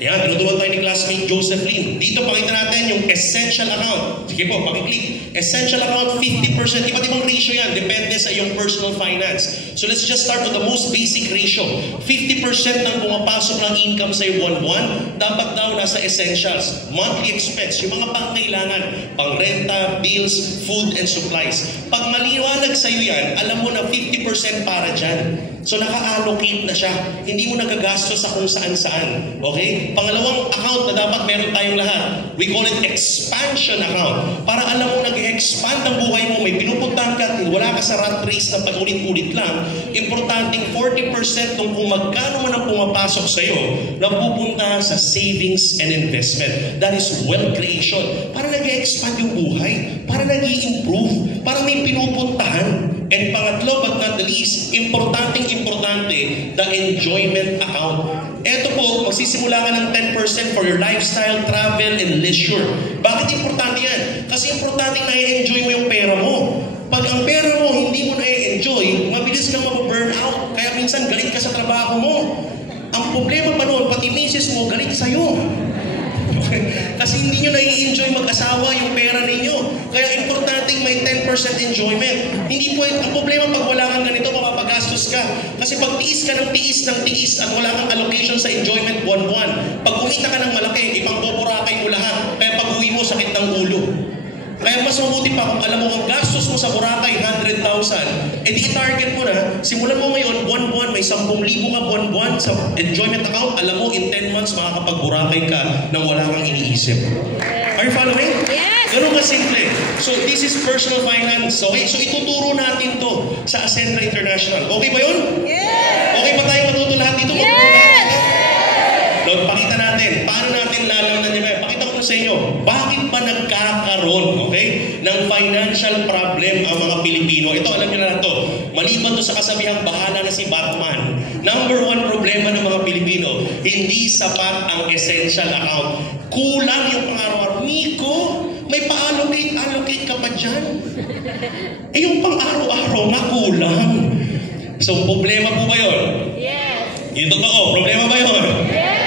Ayan, tinuturuan tayo ni classmate Joseph Lin. Dito pakita natin yung essential account. Sige po, pakiclick. Essential account, 50%. Iba't ibang ratio yan. Depende sa iyong personal finance. So let's just start with the most basic ratio. 50% ng pumapasok ng income sa iyo buwan-buwan, dapat daw nasa essentials. Monthly expense, yung mga pangkailangan, pang-renta, bills, food, and supplies. Pag maliwanag sa iyo yan, alam mo na 50% para dyan. So naka-allocate na siya. Hindi mo nagagastos sa kung saan-saan. Okay? Pangalawang account na dapat meron tayong lahat. We call it expansion account. Para alam mo nag-expand ang buhay mo, may pinupuntahan ka, wala ka sa rat race na pag-ulit-ulit lang. Importanteng 40% ng kung magkano man ang pumapasok sa iyo, napupunta sa savings and investment. That is wealth creation. Para nag-expand yung buhay. Para nag-i-improve. Para may pinupuntahan. And pangatlo but not the least, importante, the enjoyment account. Ito po, magsisimula ka ng 10% for your lifestyle, travel, and leisure. Bakit importante yan? Kasi importante na-enjoy mo yung pera mo. Pag ang pera mo hindi mo na-enjoy, mabilis kang mababurn out. Kaya minsan galit ka sa trabaho mo. Ang problema pa noon, pati misis mo, galit sa'yo. Kasi hindi nyo na-enjoy mag-asawa yung pera ninyo. Kaya importanteng may 10% enjoyment. Hindi po, ang problema pag wala kang ganito, mapapagastos ka. Kasi pag tiis ka ng tiis at wala kang allocation sa enjoyment buwan-buwan, pag umita ka ng malaki, ipangbuburakay mo lahat. Kaya pag uwi mo, sakit ng ulo. Kaya mas mabuti pa kung alam mo ang gastos mo sa Boracay, 100,000. Eh di target mo na, simulan mo ngayon, buwan-buwan, may 10,000 ka buwan-buwan sa enjoyment account. Alam mo, in 10 months, makakapag-Boracay ka nang wala kang iniisip. Are you following? Yes! Ganun ka simple. So this is personal finance. Okay? So ituturo natin to sa Ascentra International. Okay ba yun? Yes! Okay ba tayo matuto lahat dito? Yes! Lord, pakita natin. Paano natin lalamnan niya? Pakita ko sa inyo. Bakit ba nagkakaroon, okay, ng financial problem ang mga Pilipino? Ito, alam niyo na to. Maliban to sa kasabihang bahala na si Batman. Number one problema ng mga Pilipino, hindi sapat ang essential account. Kulang yung pang-araw-araw. Nico, may pa-allocate ka pa dyan. Eh yung pang-araw-araw na kulang. So, problema po ba yun? Yes! Yung totoo, problema ba yun? Yes!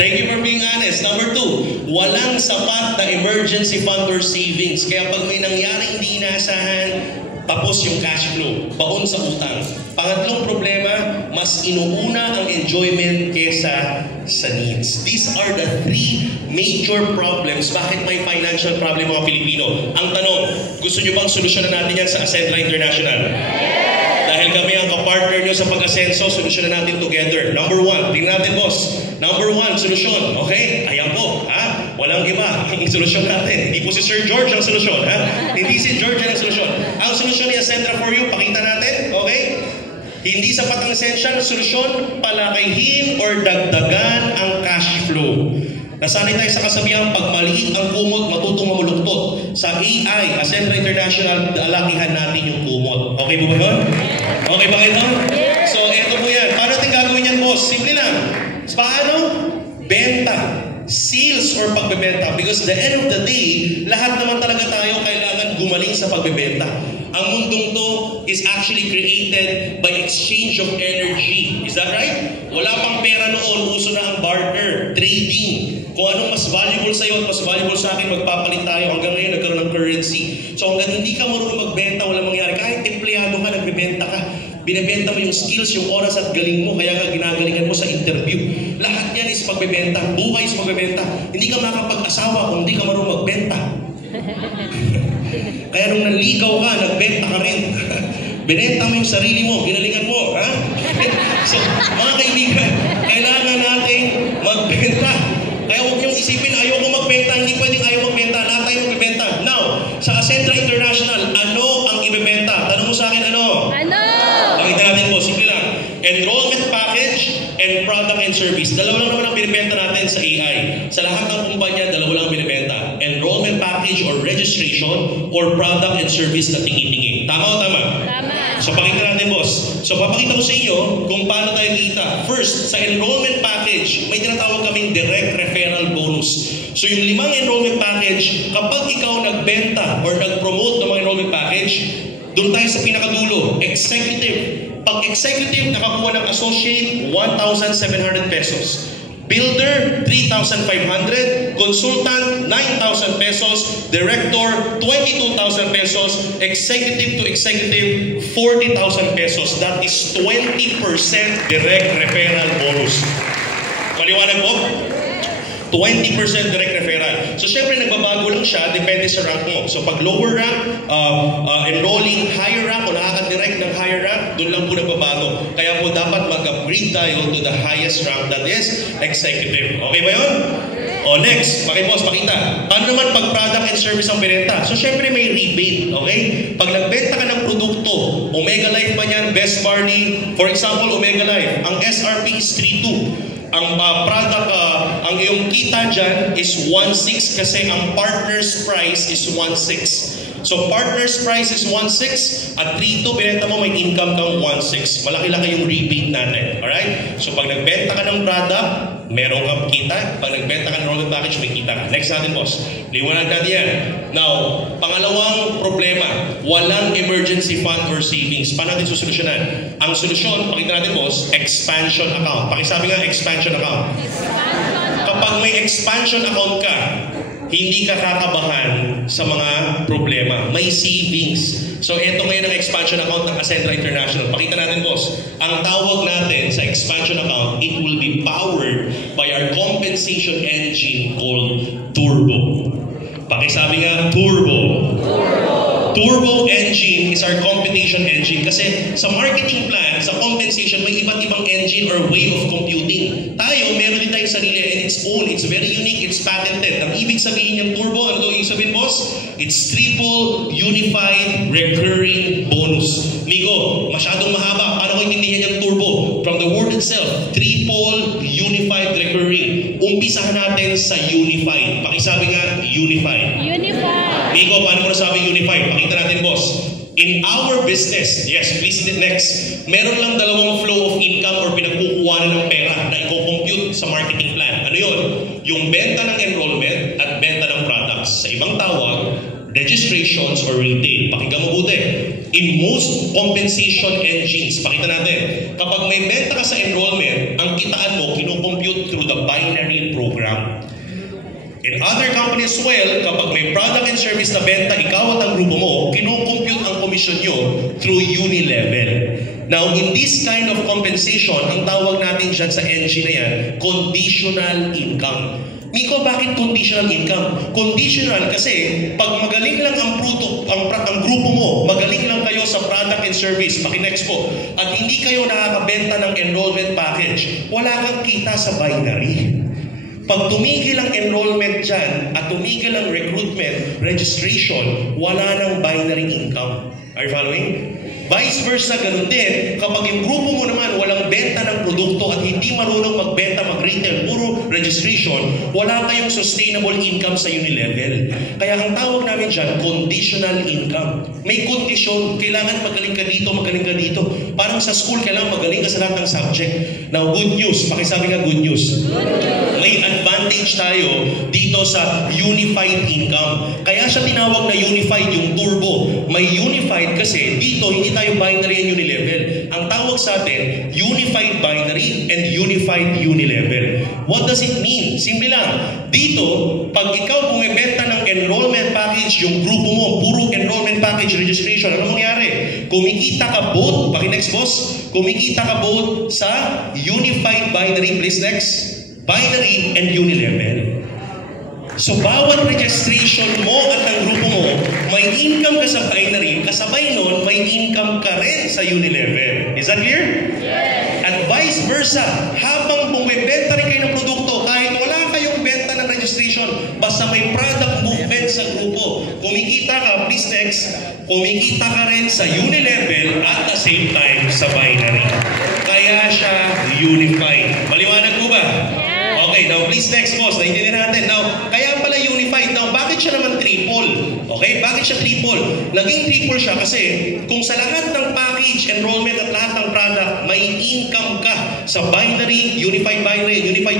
Thank you for being honest. Number 2, walang sapat na emergency fund or savings. Kaya pag may nangyari hindi inaasahan, tapos yung cash flow, baon sa utang. Pangatlong problema, mas inuuna ang enjoyment kesa sa needs. These are the 3 major problems. Bakit may financial problem mga Pilipino? Ang tanong, gusto nyo bang solusyonan natin yan sa Ascentra International? Dahil kami ang kapartner nyo sa pag-asenso, solusyonan natin together. Number 1, tingnan natin boss. Number 1, solusyon. Okay? Ayan po. Ha? Walang iba. Ang solusyon natin. Hindi po si Sir George ang solusyon. Ha? Hindi si George ang solusyon. Ang solusyon ni Ascentra for you, pakita natin. Okay? Hindi sapat ang essential solusyon, palakihin or dagdagan ang cash flow. Nasanay tayo sa kasabihang pag maliit ang kumot, matutong mamuluktot. Sa AI, Ascentra International, alakihan natin yung kumot. Okay po ba yun? Okay ba kayo? So, eto po yan. Paano natin gagawin yan, boss? Simple lang. Paano? Benta. Sales or pagbebenta. Because the end of the day, lahat naman talaga tayo kailangan gumaling sa pagbebenta. Ang mundong to is actually created by exchange of energy. Is that right? Wala pang pera noon, uso na ang barter, trading. Kung anong mas valuable sa iyo at mas valuable sa akin, magpapalit tayo. Hanggang ngayon, nagkaroon ng currency. So hanggang hindi ka marunong magbenta, walang mangyari. Kahit empleyado ka, nagbebenta ka. Binibenta mo yung skills, yung oras at galing mo, kaya ka ginagalingan mo sa interview. Lahat yan is pagbebenta. Buhay is pagbebenta. Hindi ka makapag-asawa kung hindi ka marunong magbenta. Kaya nung nanligaw ka, nagbenta ka rin. Binenta mo yung sarili mo, ginalingan mo. Ha? So, mga kaibigan, kailangan nating magbenta. Kaya huwag niyong isipin, ayoko magbenta, hindi pwedeng ayaw magbenta. Lahat tayo magbenta. Now, sa Ascentra International, ano ang ibebenta? Tanong mo sa akin, ano? Ano? Pakita natin po, simple lang. Enrollment package and product and service. Dalawa lang naman ang binibenta natin sa AI. Sa lahat ng kumpanya, dalawa lang ang binibenta. Enrollment package or registration or product and service na tingi-tingi. Tama o tama? Tama. So pakita natin, boss. So papakita ko sa inyo kung paano tayo kita. First, sa enrollment package, may tinatawag kaming direct referral bonus. So yung 5 enrollment package, kapag ikaw nagbenta or nag-promote ng mga enrollment package, doon tayo sa pinakadulo, executive. Pag executive, nakakuha ng associate, 1,700 pesos. Builder, 3,500. Consultant, 9,000 pesos. Director, 22,000 pesos. Executive to executive, 40,000 pesos. That is 20% direct referral bonus. Maliwanag po? 20% direct referral. So, syempre, nagbabago lang siya, depende sa rank mo. So, pag lower rank, enrolling higher rank o nakaka-direct ng higher rank, doon lang po nagbabago. Kaya po dapat mag-upgrade tayo to the highest rank, that is executive. Okay ba yun? O, next, boss, pakita. Paano naman pag product and service ang binenta? So, syempre, may rebate, okay? Pag nagbenta ka ng produkto, Omega Life pa yan, Best Barley, for example, Omega Life, ang SRP is 3.2. Ang product, ang iyong kita dyan is 1.6 kasi ang partner's price is 1.6. So partner's price is 1.6 at 3.2 binenta mo, may income kang 1.6. Malaki-laki yung rebate natin. Alright? So pag nagbenta ka ng product, meron kang kita. Pag nagbenta ka ng enrollment package, may kita ka. Next natin, boss. Liwanag natin yan. Now, pangalawang problema, walang emergency fund or savings. Paano natin susolusyonan? Ang solusyon, pakita natin, boss, expansion account. Pakisabi nga, expansion account. Kapag may expansion account ka, hindi ka kakabahan sa mga problema. May savings. So, ito ngayon ang expansion account ng Acentra International. Pakita natin, boss. Ang tawag natin sa expansion account, it will be powered by our compensation engine called Turbo. Pakisabi nga, Turbo. Turbo engine is our compensation engine kasi sa marketing plan, sa compensation, may iba't ibang engine or way of computing. Tayo, meron din tayong sarili and its own. It's very unique. It's patented. Ang ibig sabihin ng turbo, ano ibig sabihin, boss? It's triple unified recurring bonus. Migo, masyadong mahaba. Paano ko intindihan yung turbo? From the word itself, triple unified recurring. Umpisahan natin sa unified. Pakisabi nga, unified. Unified. Migo, paano mo nasabi unified? Pakita natin, boss. In our business, yes, please next, meron lang dalawang flow of income or pinagkukuhanan ng pera na i-compute sa marketing plan. Ano yun? Yung benta ng enrollment at benta ng products. Sa ibang tawag, registrations or retail. Pakinggan mabuti. In most compensation engines, pakita natin, kapag may benta ka sa enrollment, ang kitaan mo, kinukompute through the binary program. In other companies as well, kapag may product and service na benta, ikaw at ang grupo mo, kinukompute ang komisyon nyo through uni-level. Now, in this kind of compensation, ang tawag natin dyan sa engine na yan, conditional income. Miko, bakit conditional income? Conditional kasi pag magaling lang ang grupo mo, magaling lang kayo sa product and service, paki-next po, at hindi kayo nakakabenta ng enrollment package, wala kang kita sa binary. Pag tumigil ang enrollment dyan at tumigil ang recruitment, registration, wala nang binary income. Are you following? Vice versa, ganun din. Kapag yung grupo mo naman walang benta ng produkto at hindi marunong magbenta, mag-retail, puro registration, wala kayong sustainable income sa uni-level. Kaya ang tawag namin dyan, conditional income. May kondisyon, kailangan magaling ka dito, magaling ka dito. Parang sa school, kailangan magaling ka sa lahat ng subject. Now, good news. Pakisabi nga good news. May advantage tayo dito sa unified income. Kaya siya tinawag na unified yung turbo. May unified kasi dito hindi tayo binary and unilevel. Ang tawag sa atin, unified binary and unified unilevel. What does it mean? Simple lang. Dito, pag ikaw bumibenta ng enrollment package, yung grupo mo, puro enrollment package registration, ano mangyari? Kumikita ka both, paki-next boss, kumikita ka both sa unified binary, please next, binary and unilevel. So, bawat registration mo at ang grupo mo, may income ka sa binary, kasabay nun, may income ka rin sa unilevel. Is that clear? Yes. At vice versa, habang bumibenta rin kayo ng produkto, kahit wala kayong benta ng registration, basta may product movement sa grupo, kumikita ka, please next, kumikita ka rin sa unilevel at the same time sa binary. Kaya siya unified. Maliwanag po ba? Okay, now please next boss, naintindihan natin. Now, kaya pala unified. Now, bakit siya naman triple? Okay, bakit siya triple? Naging triple siya kasi kung sa lahat ng package, enrollment at lahat ng product, may income ka sa binary, unified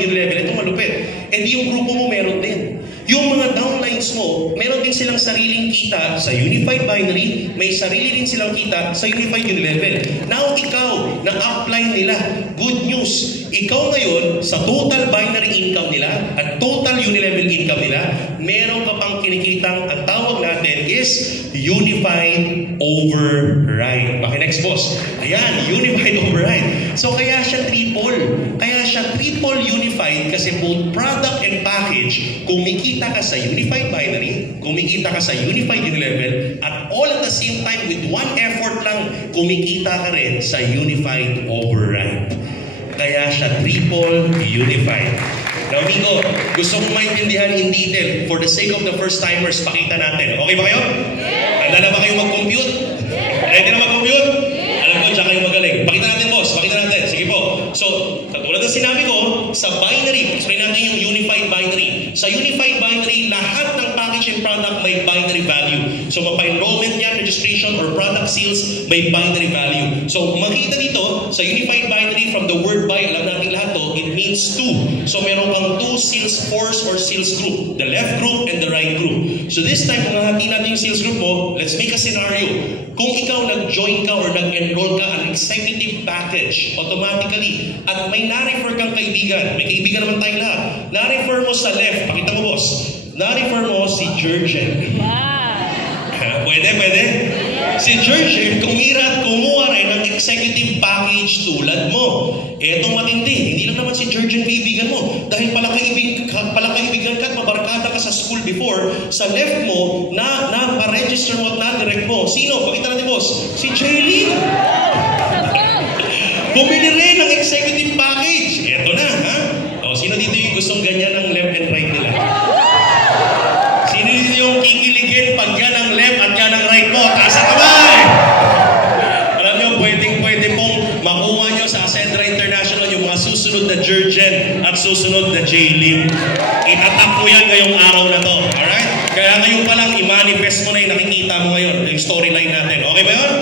unilevel, ito malupit. And yung grupo mo meron din. Yung mga downline clients mo, meron din silang sariling kita sa Unified Binary, may sarili din silang kita sa Unified Unilevel. Now, ikaw, na-upline nila. Good news. Ikaw ngayon, sa total binary income nila at total Unilevel income nila, meron ka pang kinikitang, ang tawag natin is Unified Override. Next, boss. Ayan, Unified Override. So, kaya siya triple. Kaya siya triple unified kasi both product and package, kumikita ka sa Unified Binary, kumikita ka sa Unified Unilevel, at all at the same time with one effort lang, kumikita ka rin sa Unified Override. Kaya siya triple unified. Now, amigo, gusto mong maintindihan in detail. For the sake of the first-timers, pakita natin. Okay ba kayo? Handa na ba kayo mag-compute? Ready na mag-compute? Alam ko, dyan kayo magaling. Pakita natin, boss. Pakita natin. Sige po. So, katulad na sinabi ko, sa binary, explain natin yung Unified Binary. Sa Unified Binary, lahat ng package and product may binary value. So, mapa-enrollment yan, registration, or product sales, may binary value. So, makita dito, sa Unified Binary, from the word buy, alam natin lahat to, it means two. So, meron kang two sales force or sales group. The left group and the right group. So, this time, kung hahati natin yung sales group mo, let's make a scenario. Kung ikaw nag-join ka or nag-enroll ka ang executive package, automatically, at may na-refer kang kaibigan, may kaibigan naman tayong lahat, na-refer mo sa left, pakita mo, boss, na-refer mo si Jurgen. Pwede? Si Jurgen, kumuha rin ng executive package tulad mo. Etong matindi, hindi lang naman si Jurgen kaibigan mo. Dahil pala kaibigan ka at mabarkada ka sa school before, sa left mo, na pa-register mo at na-direct mo. Sino? Pakita natin, boss. Si Jaylene. Bumili rin ng executive package. Eto na, ha? O, sino dito yung gustong ganyan ng left and right nila? Sino dito yung kikiligin pag yan ang left at yan ang right mo? Taas ang kamay! Alam nyo, pwede pong makuha nyo sa Ascendra International yung mga susunod na Jurgen at susunod na Jaylene. Itatak ko yan ngayong araw na to. Alright? Kaya ngayon pa lang, i-manifest mo na yung nakikita mo ngayon, yung storyline natin. Okay ba yun?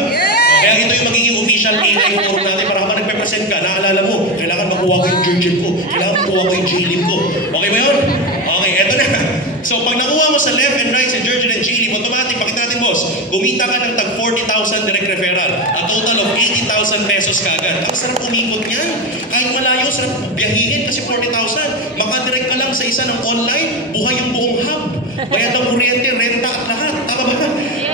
Kaya ito yung magiging official AI forum natin para kapag nagpe-present ka, naalala mo, kailangan makuha ko yung Jurgen ko, kailangan makuha ko yung Jaylene ko. Okay ba yun? Okay, eto na. So, pag nakuha mo sa left and right si Jurgen and Jaylene, automatic, pakita natin, boss, kumita ka ng tag 40,000 direct referral. A total of 80,000 pesos kagad. Ang sarap umikot niyan. Kahit malayo, sarap biyahihin kasi 40,000. Makadirect ka lang sa isa ng online, buhay yung buong hub. Bayad ng kuryente, renta at lahat. Tama ba?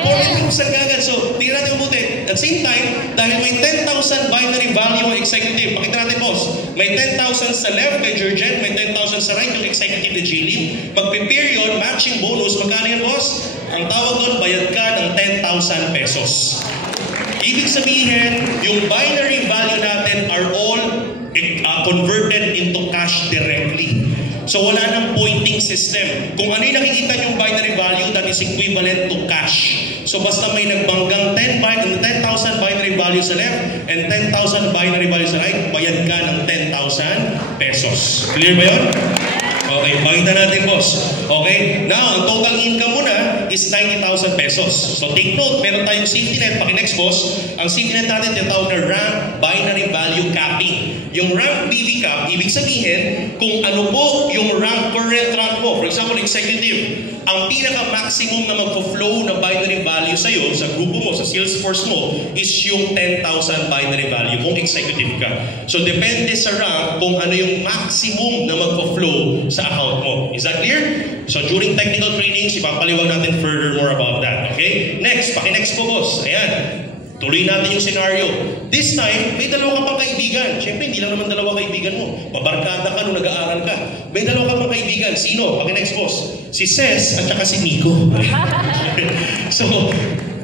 40,000 kagad. So, tingnan natin mabuti. At same time, dahil may 10,000 binary value ang executive, pakita natin, boss, may 10,000 sa left kay Jurgen, may 10,000 sa right yung executive na Jaylene. Magpe-period, matching bonus, magkano yan, boss? Ang tawag doon, bayad ka ng 10,000 pesos. Ibig sabihin, yung binary value natin are all converted into cash directly. So wala nang pointing system. Kung ano yung nakikita yung binary value, that is equivalent to cash. So basta may nagbanggang 10,000 binary value sa left and 10,000 binary value sa right, bayad ka ng 10,000 pesos. Clear ba yun? Okay, pakita natin, boss. Okay, now, ang total income mo na is 90,000 pesos. So take note, meron tayong safety net. Paki-next, boss. Ang safety net natin, tinatawag na rank binary value capping. Yung rank BV cap, ibig sabihin, kung ano po yung current rank mo. For example, executive. Ang pinaka-maximum na magpo-flow na binary value sa'yo, sa grupo mo, sa sales force mo, is yung 10,000 binary value kung executive ka. So, depende sa rank kung ano yung maximum na magpo-flow sa account mo. Is that clear? So, during technical trainings, ipapaliwag natin further more about that. Okay? Next, paki-next po, boss. Ayan. Tuloy natin yung scenario. This time, may dalawa ka pang kaibigan. Siyempre, hindi lang naman dalawa kaibigan mo. Mabarkada ka nung nag-aaral ka. May dalawa ka pang kaibigan. Sino? Paki-next, boss. Si Ces at saka si Miko. So,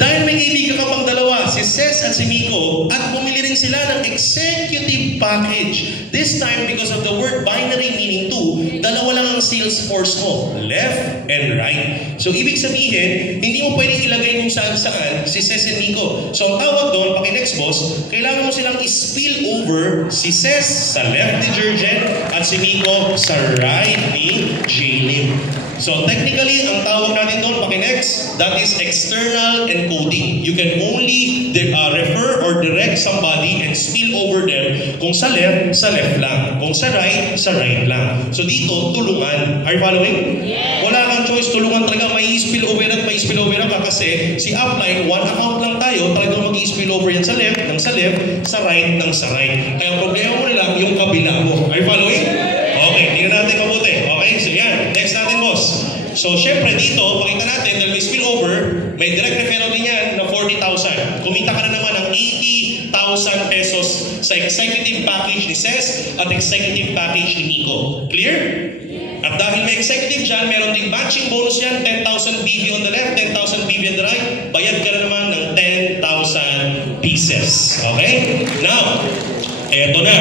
dahil may kaibigan ka pang dalawa, si Ces at si Miko, at bumili rin sila ng executive package. This time, because of the word binary meaning two, dalawa lang ang sales force mo. Left and right. So, ibig sabihin, hindi mo pwedeng ilagay kung saan-saan si Ces and Miko. So, ang tawag doon, paki-next, boss, kailangan mo silang i-spill over si Ces sa left ni Jurgen at si Miko sa right ni Jaylene. So technically, ang tawag natin doon, paki-next, that is external encoding. You can only refer or direct somebody and spill over them. Kung sa left lang. Kung sa right lang. So dito, tulungan. Are you following? Yes. Wala kang choice, tulungan talaga. May spill over at may spill over ka kasi si upline, one account lang tayo, talagang mag-spill over yan sa left, sa right, sa right. Kaya ang problema mo lang yung kabila mo. Are you following? Okay, tingnan natin mabuti. Okay, so yan. Next natin, boss. So, syempre dito, pakita natin, dahil may spillover, may direct referral din yan na 40,000. Kumita ka na naman ng 80,000 pesos sa executive package ni Ces at executive package ni Nico. Clear? At dahil may executive dyan, meron ding matching bonus yan, 10,000 BV on the left, 10,000 BV on the right, bayad ka na naman ng 10,000 pieces. Okay? Now, eto na.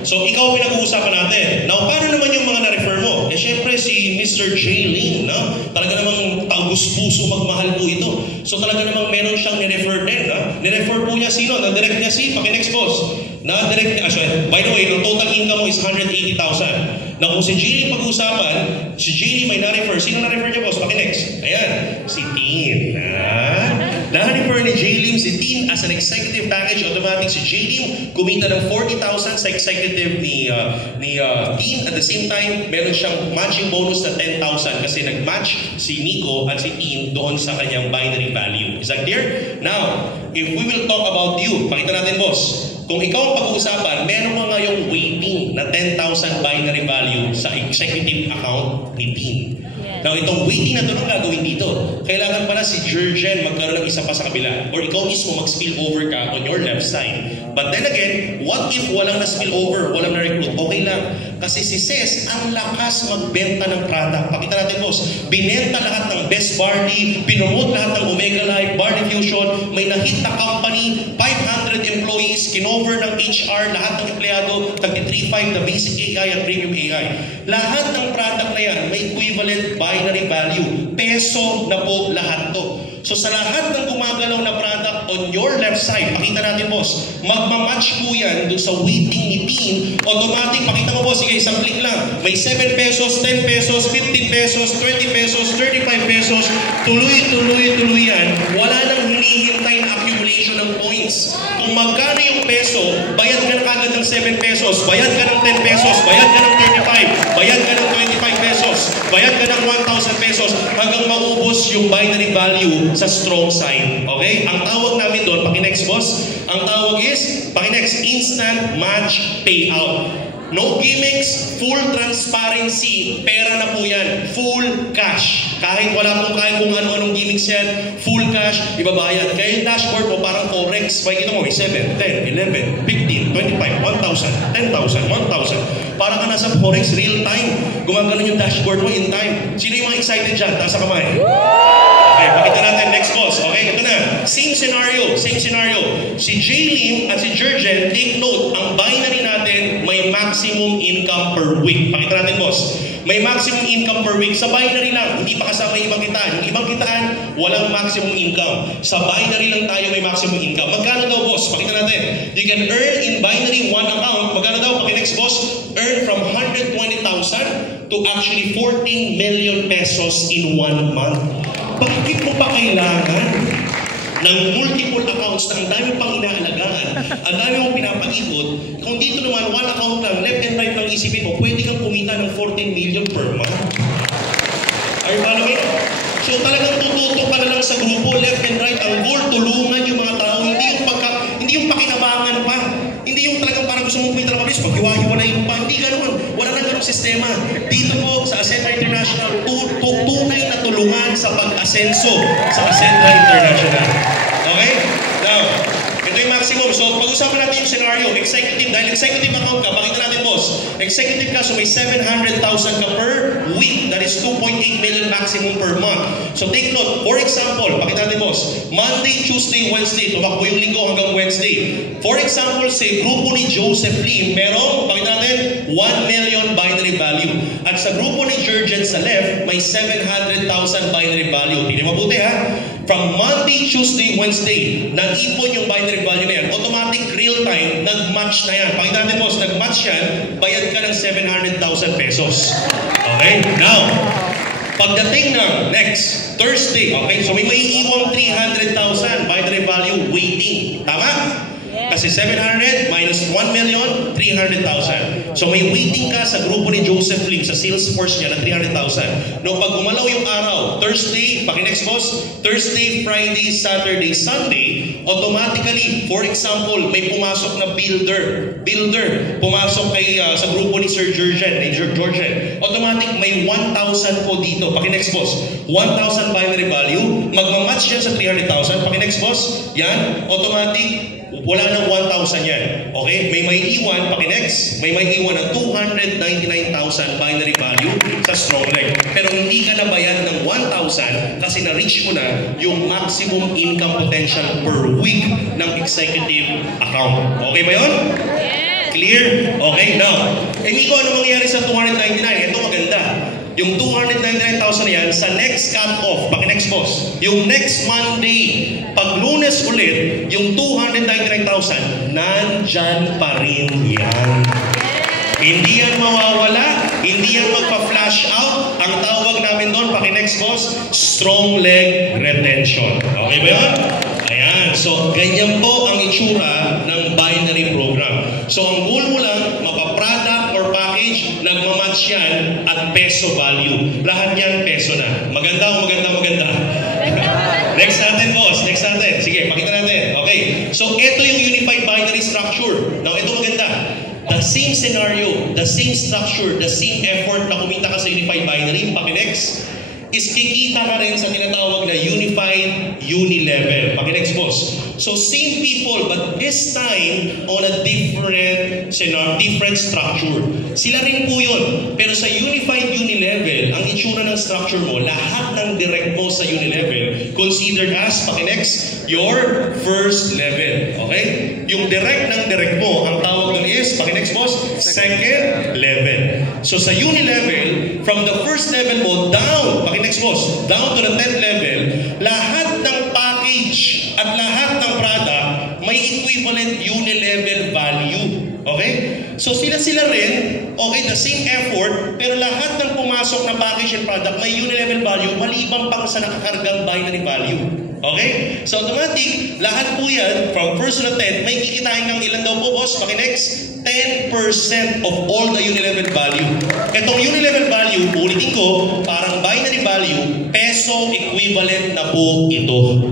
So, ikaw pinag-uusapan natin. Now, paano naman yung mga na-refer mo? Eh, syempre, si Mr. J. Ling, no? Talaga namang tagus-puso magmahal po ito. So, talaga namang meron siyang ni-refer din, no? Ni-refer po niya sino? Na-direct niya si Paki-next boss. Na-direct niya, by the way, yung total income mo is 180,000. Na kung si J. Ling pag-uusapan, si J. Ling may na-refer. Sino na-refer niya, boss? Paki-next. Ayan, si Tin. Na-refer ni J. Ling si Tin as an executive package. Automatic si J. Ling kumita ng 40,000 sa executive ni Tin. At the same time, meron siyang matching bonus na 10,000 kasi nag-match si Nico at si Tin doon sa kanyang binary value. Is that clear? Now, if we will talk about you, pakita natin, boss. Kung ikaw ang pag-uusapan, meron mo ngayong waiting na 10,000 binary value sa executive account ni Tin. Now, itong waiting na ito nung gagawin dito, kailangan pala si Jurgen magkaroon ng isa pa sa kabila or ikaw mismo mag-spill over ka on your left side. But then again, what if walang na-spill over, walang na-recruit? Okay lang. Kasi si Ces, ang lakas magbenta ng product. Pakita natin, boss. Binenta lahat ng Best Barley, pinomote lahat ng Omega Life, Bar Diffusion, may na-hit na company, 500 employees, kinover ng HR, lahat ng empleyado, tag-3.5 na basic AI at premium AI. Lahat ng product na yan, may equivalent binary value. Peso na po lahat to. So sa lahat ng gumagalaw na product on your left side, pakita natin, boss, magmamatch po yan dun sa waiting ni Tin. Automatic, pakita mo, boss, sige, isang click lang. May 7 pesos, 10 pesos, 15 pesos, 20 pesos, 35 pesos. Tuloy yan. Wala nang hinihintay na accumulation ng points. Kung magkano yung peso, bayad ka na kagad ng 7 pesos, bayad ka ng 10 pesos, bayad ka ng 35, bayad ka ng 25 pesos, bayad ka ng 1,000 pesos hanggang maubos yung binary value sa strong side. Okay? Ang tawag namin doon, paki-next, boss, ang tawag is, paki-next, instant match payout. No gimmicks, full transparency, pera na po yan, full cash. Kahit wala pong kaya kung ano-anong gimmicks yan, full cash, ibabayad. Kaya yung dashboard mo parang forex, makikita mo may 7, 10, 11, 15, 25, 1,000, 10,000, 1,000. Para ka nasa forex real time, gumagano yung dashboard mo in time. Sino yung mga excited dyan? Taas sa kamay. Okay, pakita natin, next boss. Okay, ito na. Same scenario. Si J. Lim at si Jurgen, take note, ang binary natin may maximum income per week. Pakita natin, boss. May maximum income per week. Sa binary lang, hindi pa kasama yung ibang kitaan. Yung ibang kitaan, walang maximum income. Sa binary lang tayo may maximum income. Magkano daw, boss? Pakita natin. You can earn in binary one account. Magkano daw? Paki-next, boss. Earn from 120,000 to actually 14 million pesos in 1 month. Bakit mo pa kailangan ng multiple accounts na ang dami pang inaalagaan, ang dami mong pinapaikot? Kung dito naman, one account lang, left and right lang isipin mo, pwede kang kumita ng 14 million per month. Are you following? So talagang tututok ka na lang sa grupo, left and right, ang goal, tulungan yung mga tao, hindi yung pakinabangan pa. Hindi yung talagang parang gusto mong kumita ng mabilis, pag-iwahiwalayin pa. Hindi ganoon. Wala nang ganong sistema. Dito po sa Ascentra International, tunay na tulungan sa pag-asenso sa Ascentra International. Okay? Now, ito yung maximum. So, pag-usapan natin yung scenario. Executive, dahil executive account ka, pakita natin, boss. Executive ka, so may 700,000 ka per week. That is 2.8 million maximum per month. So, take note. For example, pakita natin, boss. Monday, Tuesday, Wednesday. Tumakbo yung linggo hanggang Wednesday. For example, sa grupo ni Joseph Lim, merong, pakita natin, 1 million binary value. At sa grupo ni Jurgen sa left, may 700,000 binary value. Hindi mabuti, ha? From Monday, Tuesday, Wednesday, nag-ipon yung binary value na yan. Automatic, real time, nag-match na yan. Pakita natin, boss, nag-match yan, bayad ka ng 700,000 pesos. Okay? Now, Pagdating ng next Thursday, okay, so may maiiwang 300,000 binary value waiting. Tama? Kasi 700 minus 1 million, 300,000. So may waiting ka sa grupo ni Joseph Lim sa Salesforce niya na 300,000. No, pag gumalaw yung araw, Thursday, paki-next boss, Thursday, Friday, Saturday, Sunday, automatically, for example, may pumasok na builder, pumasok kay sa grupo ni Sir Georgian, automatic may 1,000 po dito. Paki-next boss, 1,000 binary value, magmamatch yan sa 300,000. Paki-next boss, yan, automatic, wala nang 1,000 yan. Okay? May iwan, paki-next, may iwan ng 299,000 binary value sa strong leg. Pero hindi ka na bayad ng 1,000 kasi na-reach mo na yung maximum income potential per week ng executive account. Okay ba yun? Yes. Clear? Okay, now, Miko, ano mangyayari sa 299? Ito maganda. Yung 299,000 na yan, sa next cut-off, paki-next boss, yung next Monday, pag Lunes ulit, yung 299,000, nandyan pa rin yan. Hindi yan mawawala, hindi yan magpa-flash out. Ang tawag namin doon, paki-next boss, strong leg retention. Okay ba yan? Ayan, so ganyan po ang itsura ng binary program. So ang goal mo lang, mapa-product or package, nagmamatch yan at peso value. Lahat yan peso na. Maganda o maganda? Next natin, boss. Next natin. Sige, pakita natin. Okay. So ito yung unified binary structure. Now, ito maganda. The same scenario, the same structure, the same effort na kumita ka sa unified binary, paki-next, is kikita ka rin sa tinatawag na unified uni-level. Paki-next, boss. So same people, but this time on a different structure. Sila rin po yun. Pero sa unified uni-level, ang itsura ng structure mo, lahat ng direct mo sa uni-level, considered as, paki-next, your first level. Okay? Yung direct ng direct mo, ang tawag doon is, paki-next, boss, second level. So sa uni-level, from the first level mo down, paki-next, boss, down to the 10th level, lahat ng package at lahat ng product may equivalent uni-level value. Okay? So sila rin, okay, the same effort, pero lahat ng pumasok na package and product may uni-level value, maliban pang sa nakakargang binary value. Okay? So automatic, lahat po yan, from 1 to 10, may kikitain kang ilan daw po, boss? Paki-next, 10% of all the unilevel value. Itong unilevel value, ulitin ko, parang binary value, peso equivalent na po ito.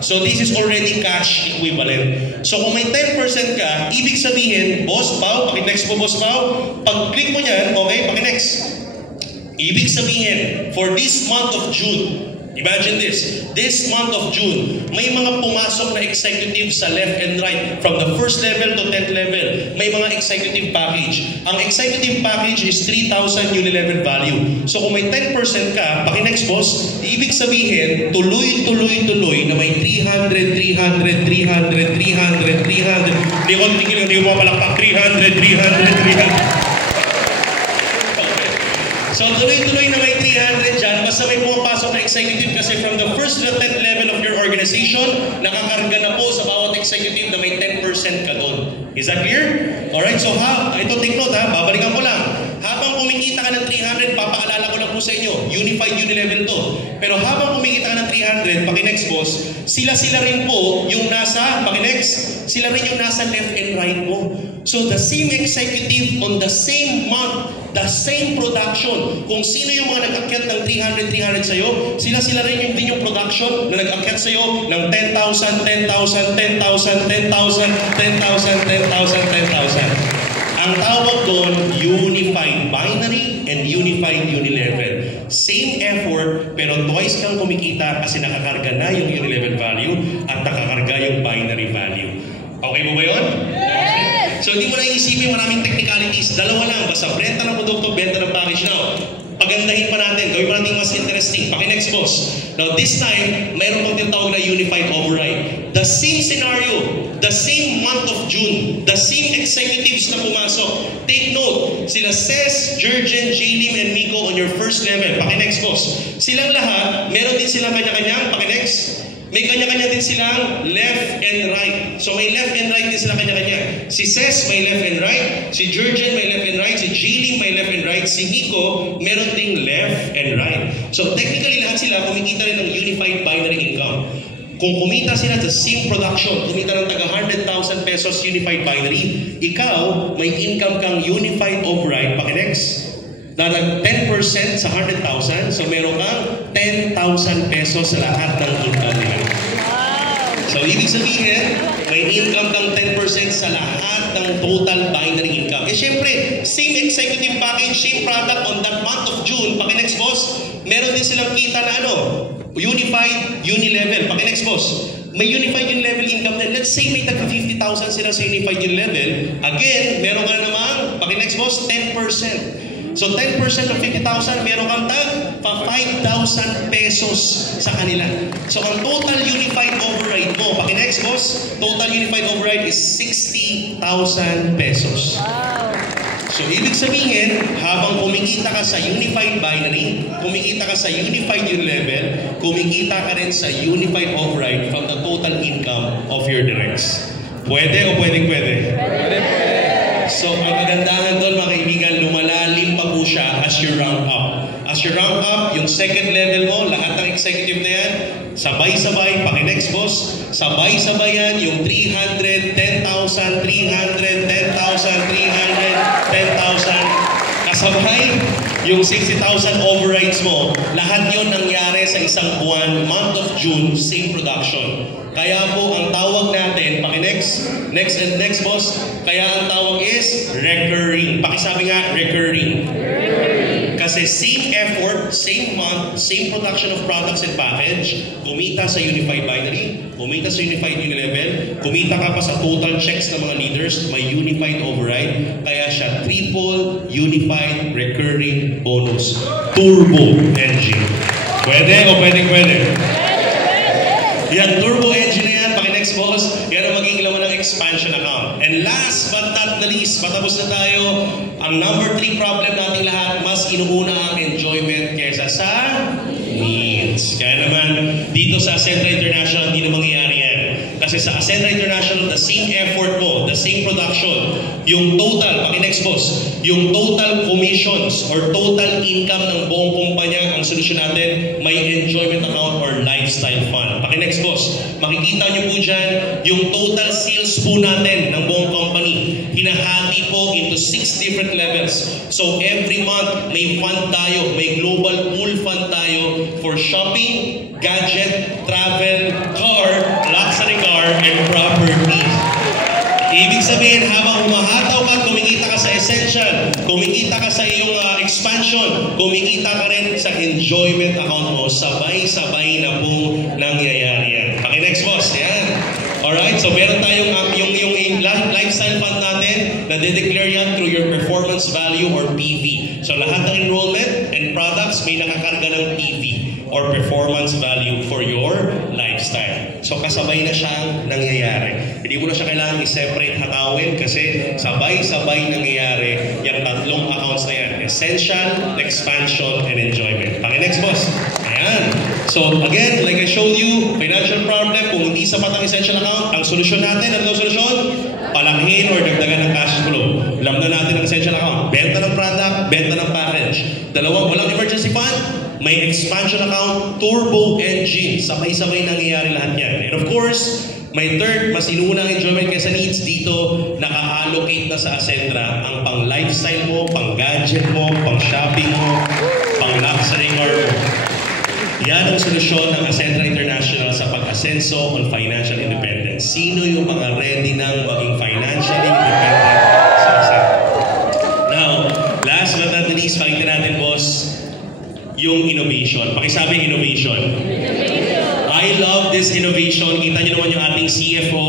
So this is already cash equivalent. So kung may 10% ka, ibig sabihin, Boss Pao, paki-next po, Boss Pao, pag-click mo niyan, okay, paki-next. Ibig sabihin, for this month of June, imagine this month of June, may mga pumasok na executive sa left and right, from the first level to 10th level, may mga executive package. Ang executive package is 3,000 unilevel value. So kung may 10% ka, paki-next, boss, ibig sabihin, tuloy na may 300. Hindi ko mapalakpak, 300. So tuloy-tuloy na may 300 dyan, basta may pumapasok na executive kasi from the first to the 10th level of your organization, nakakarga na po sa bawat executive na may 10% ka doon. Is that clear? Alright, so ito take note ha, babalikan ko lang. Habang kumikita ka ng 300, papaalala ko lang po sa inyo, unified unilevel to. Pero habang kumikita ka ng 300, paki-next, boss, sila rin po yung nasa, paki-next, sila rin yung nasa left and right mo. So the same executive on the same month, the same production. Kung sino yung mga nag-akyat ng 300 sa'yo, sila rin yung din yung production na nag-akyat sa'yo ng 10,000. Ang tawag doon, unified binary and unified unilevel. Same effort, pero twice kang kumikita kasi nakakarga na yung unilevel value at nakakarga yung binary value. Okay mo ba yun? Yes! So hindi mo na iisipin maraming technicalities. Dalawa lang, basta benta ng produkto, benta ng package. Now, pagandahin pa natin, gawin pa natin mas interesting. Paki-next, boss. Now this time, mayroon pang tinatawag na unified override. The same scenario, the same month of June, the same executives na pumasok. Take note, sila Ces, Jurgen, Jalim, and Miko on your first level. Paki-next, boss. Silang lahat, meron din silang kanya-kanyang, paki-next, May kanya-kanya din silang left and right. So may left and right din sila kanya-kanya. Si Ces may left and right, si Jurgen may left and right, si Jiling may left and right, si Nico meron ding left and right. So technically lahat sila kumikita rin ng unified binary income. Kung kumita sila sa same production, kumita ng taga 100,000 pesos unified binary, ikaw may income kang unified override. Paki-next. Dalag 10% sa 100,000, so meron kang 10,000 pesos sa lahat ng income nila. So ibig sabihin, may income kang 10% sa lahat ng total binary income. Eh syempre, same executive package, same product on that month of June, paki-next boss, meron din silang kita na unified, uni-level. Paki-next boss, may unified unilevel income na. Let's say may tagka 50,000 sila sa unified unilevel. Again, meron ka namang, paki-next boss, 10%. So 10% of 50,000, meron kang tag 5,000 pesos sa kanila. So ang total unified override mo, paki-next boss, total unified override is 60,000 pesos. So ibig sabihin, habang kumikita ka sa unified binary, kumikita ka sa unified unilevel, kumikita ka rin sa unified override from the total income of your directs. Pwede o pwede? So, ang kagandahan doon, mga kaibigan, lumalalim pa po siya as you rank up. As you rank up, yung second level mo, lahat ng executive na yan, sabay-sabay, paki-next boss, sabay-sabay yan, yung 300, 10,000, 300, 10,000, 300, 10,000, kasabay, yung 60,000 overrides mo, lahat yun nangyari sa isang buwan, month of June, same production. Kaya po, ang tawag natin, paki-next, next boss, kaya ang tawag is recurring. Pakisabi nga, recurring. Kasi same effort, same month, same production of products and package, kumita sa unified binary, kumita sa unified unilevel, kumita ka pa sa total checks ng mga leaders, may unified override, kaya siya triple unified recurring bonus. Turbo engine. Pwede o pwede? Yan, turbo engine na yan, paki-next boss, yan ang magiging laman ng expansion account. And last but not the least, patapos na tayo, ang number 3 problem nating lahat, mas inuuna ang enjoyment kaysa sa needs. Kaya naman, dito sa Acentra International, hindi na mangyayari yan. Kasi sa Acentra International, the same effort mo, the same production, yung total, paki-next boss, yung total commissions or total income ng buong kumpanya, ang solusyon natin, may enjoyment account or lifestyle fund. Paki-next boss, makikita nyo po dyan, yung total sales po natin ng buong company, hinahati po into 6 different levels. So every month, may fund tayo, may global pool fund tayo for shopping, gadget, travel, car, luxury car, and property. Ibig sabihin, habang humahataw ka, kumikita ka sa essential, kumikita ka sa iyong expansion, kumikita ka rin sa enjoyment account mo, sabay-sabay na po nangyayari yan. Paki-next boss, yan. Alright, so meron tayong yung lifestyle fund natin na de-declare yan through your performance value or PV. So lahat ng enrollment and products may nakakarga ng PV or performance value for your lifestyle. So kasabay na siyang nangyayari. Hindi mo na siya kailangan i-separate hatawin kasi sabay-sabay nangyayari yung tatlong accounts na yan. Essential, expansion, and enjoyment. Paki-next boss. Ayan. So again, like I showed you, financial problem, kung hindi sapat ang essential account, ang solusyon natin, ano daw solusyon? Palakihin or dagdagan ng cash flow. Alam na natin ang essential account. Benta ng product, benta ng package. Dalawang, walang emergency fund, may expansion account, turbo engine. Sabay-sabay nangyayari lahat yan. And of course, may third, mas inuuna ang enjoyment kaysa needs dito, naka-allocate na sa Acentra ang pang-lifestyle mo, pang-gadget mo, pang-shopping mo, pang-luxury car mo. Yan ang solusyon ng Acentra International sa pag-asenso on financial independence. Sino yung mga ready ng maging financially independent sa Acentra? Now, last but not the least, pakita natin, boss, yung innovation. Pakisabi innovation. I love this innovation. Kita nyo naman yung ating CFO.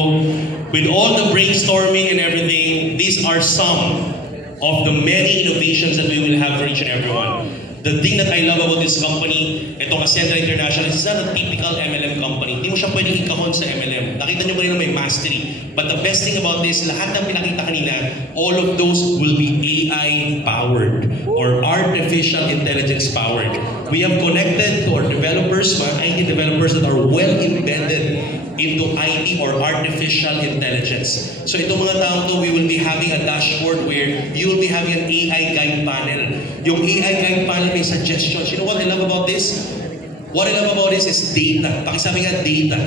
With all the brainstorming and everything, these are some of the many innovations that we will have for each and every one. The thing that I love about this company, itong Ascendra International, is not a typical MLM company. Hindi mo siya pwedeng ikahon sa MLM. Nakita nyo ba rin na may mastery. But the best thing about this, lahat ng pinakita kanina, all of those will be AI-powered or artificial intelligence-powered. We have connected to our developers, mga IT developers that are well embedded into IT or artificial intelligence. So itong mga tao to, we will be having a dashboard where you will be having an AI guide panel. Yung AI guide panel may suggestions. You know what I love about this? What I love about this is data. Pakisabi nga, data.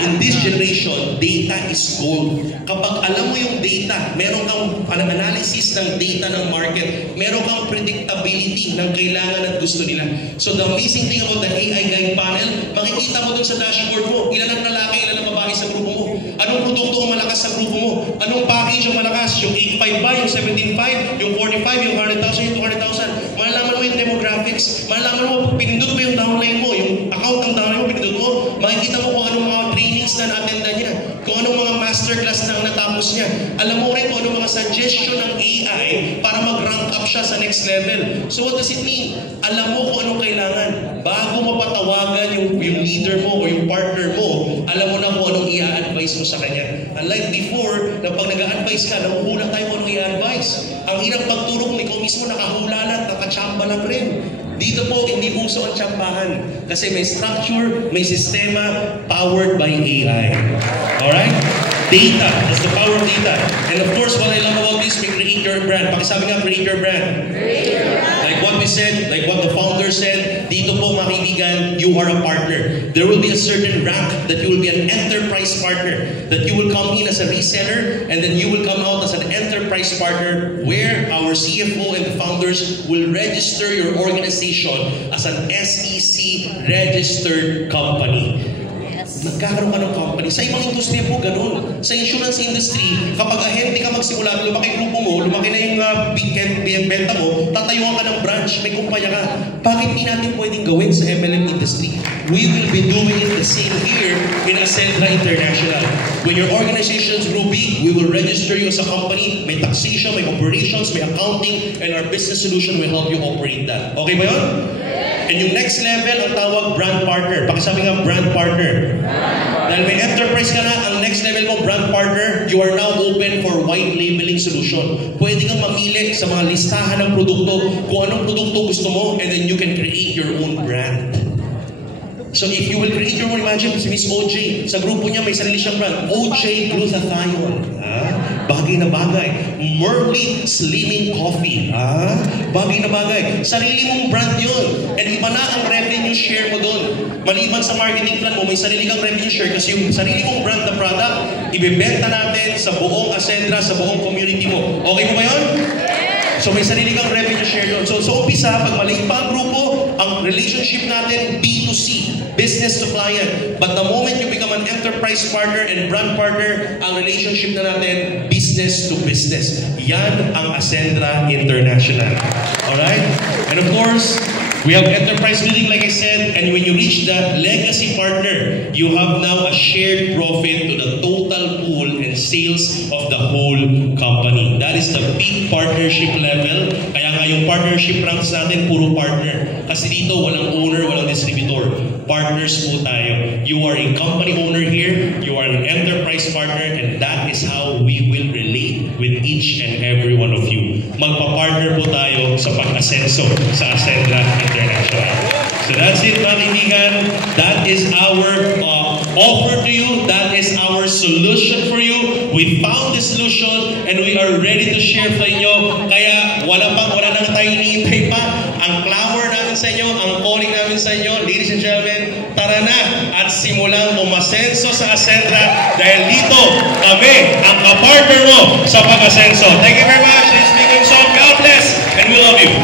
In this generation, data is gold. Kapag alam mo yung data, meron kang analysis ng data ng market, meron kang predictability ng kailangan at gusto nila. So the amazing thing about the AI guide panel, makikita mo dun sa dashboard mo, ilan ang lalaki, ilan ang babae sa grupo mo. Anong produkto ang malakas sa grupo mo? Anong package ang malakas? Yung 8.5 ba? Yung 17.5? Yung 45? Yung 100,000? Yung 200,000? Malalaman mo yung demographics. Malalaman mo, pinindot mo yung downline mo, yung account ng downline mo, pinindot mo. Makikita mo kung anong mga trainings na na-attenda niya. Kung anong mga masterclass na natapos niya. Alam mo rin kung anong mga suggestion ng AI para mag-rank up siya sa next level. So what does it mean? Alam mo kung anong kailangan. Bago mapatawagan yung leader mo o yung partner mo, alam mo na kung anong i-advise mo sa kanya. Unlike before, na pag nag-a-advise ka, nahuhula tayo kung anong i-advise. Ang hirap pagturo kung ikaw mismo nakahula lang, nakachamba lang rin. Dito po, hindi puso ang tsambahan. Kasi may structure, may sistema, powered by AI. Alright? Data. That's the power of data. And of course, what I love about this, we create your brand. Pakisabi nga, create your brand. Like what we said, like what the founder said, dito po mga kaibigan, you are a partner. There will be a certain rank that you will be an enterprise partner. That you will come in as a reseller and then you will come out as an enterprise partner where our CFO and the founders will register your organization as an SEC registered company. Nagkakaroon ka ng company. Sa ibang industriya po, ganun. Sa insurance industry, kapag ahente ka magsimula, lumaki grupo mo, lumaki na yung benta mo, tatayuan ka ng branch, may kumpanya ka. Bakit di natin pwedeng gawin sa MLM industry? We will be doing it the same here in Ascendra International. When your organizations grow big, we will register you as a company. May taxation, may operations, may accounting, and our business solution will help you operate that. Okay ba yun? And yung next level, ang tawag brand partner. Pakisabi nga, brand partner. Dahil may enterprise ka na, ang next level mo, brand partner, you are now open for white labeling solution. Pwede kang mamili sa mga listahan ng produkto kung anong produkto gusto mo, and then you can create your own brand. So if you will create your own, imagine si Miss OJ, sa grupo niya may sarili siyang brand, OJ Glutathione. Bagay na bagay. Murphy Slimming Coffee. Bagay na bagay. Sarili mong brand yun. And iba na ang revenue share mo doon. Maliban sa marketing plan mo, may sarili kang revenue share kasi yung sarili mong brand na product, ibebenta natin sa buong Ascendra, sa buong community mo. Okay mo ba yun? So may sarili kang revenue share doon. So umpisa, pag maliit pa ang grupo, ang relationship natin B2C, business to client. But the moment you become an enterprise partner and brand partner, ang relationship na natin business to business. Yan ang Ascendra International. Alright? And of course, we have enterprise building like I said, and when you reach the legacy partner, you have now a shared profit to the total pool and sales of the whole company. That is the big partnership level. Kaya nga yung partnership ranks natin, puro partner. Kasi dito, walang owner, walang distributor. Partners po tayo. You are a company owner here, you are an enterprise partner, and that is how we will relate with each and every one of you. Magpa-partner po tayo sa pag-asenso sa Ascendra International. So that's it, mga kaibigan. That is our offer to you. That is our solution for you. We found the solution and we are ready to share sa inyo. Kaya wala na tayo iniintay pa. Ang clamor namin sa inyo, ang calling namin sa inyo, ladies and gentlemen, tara na at simulang umasenso sa Ascendra dahil dito kami ang kapartner mo sa pag-asenso. Thank you very much. This is Big God bless and we love you.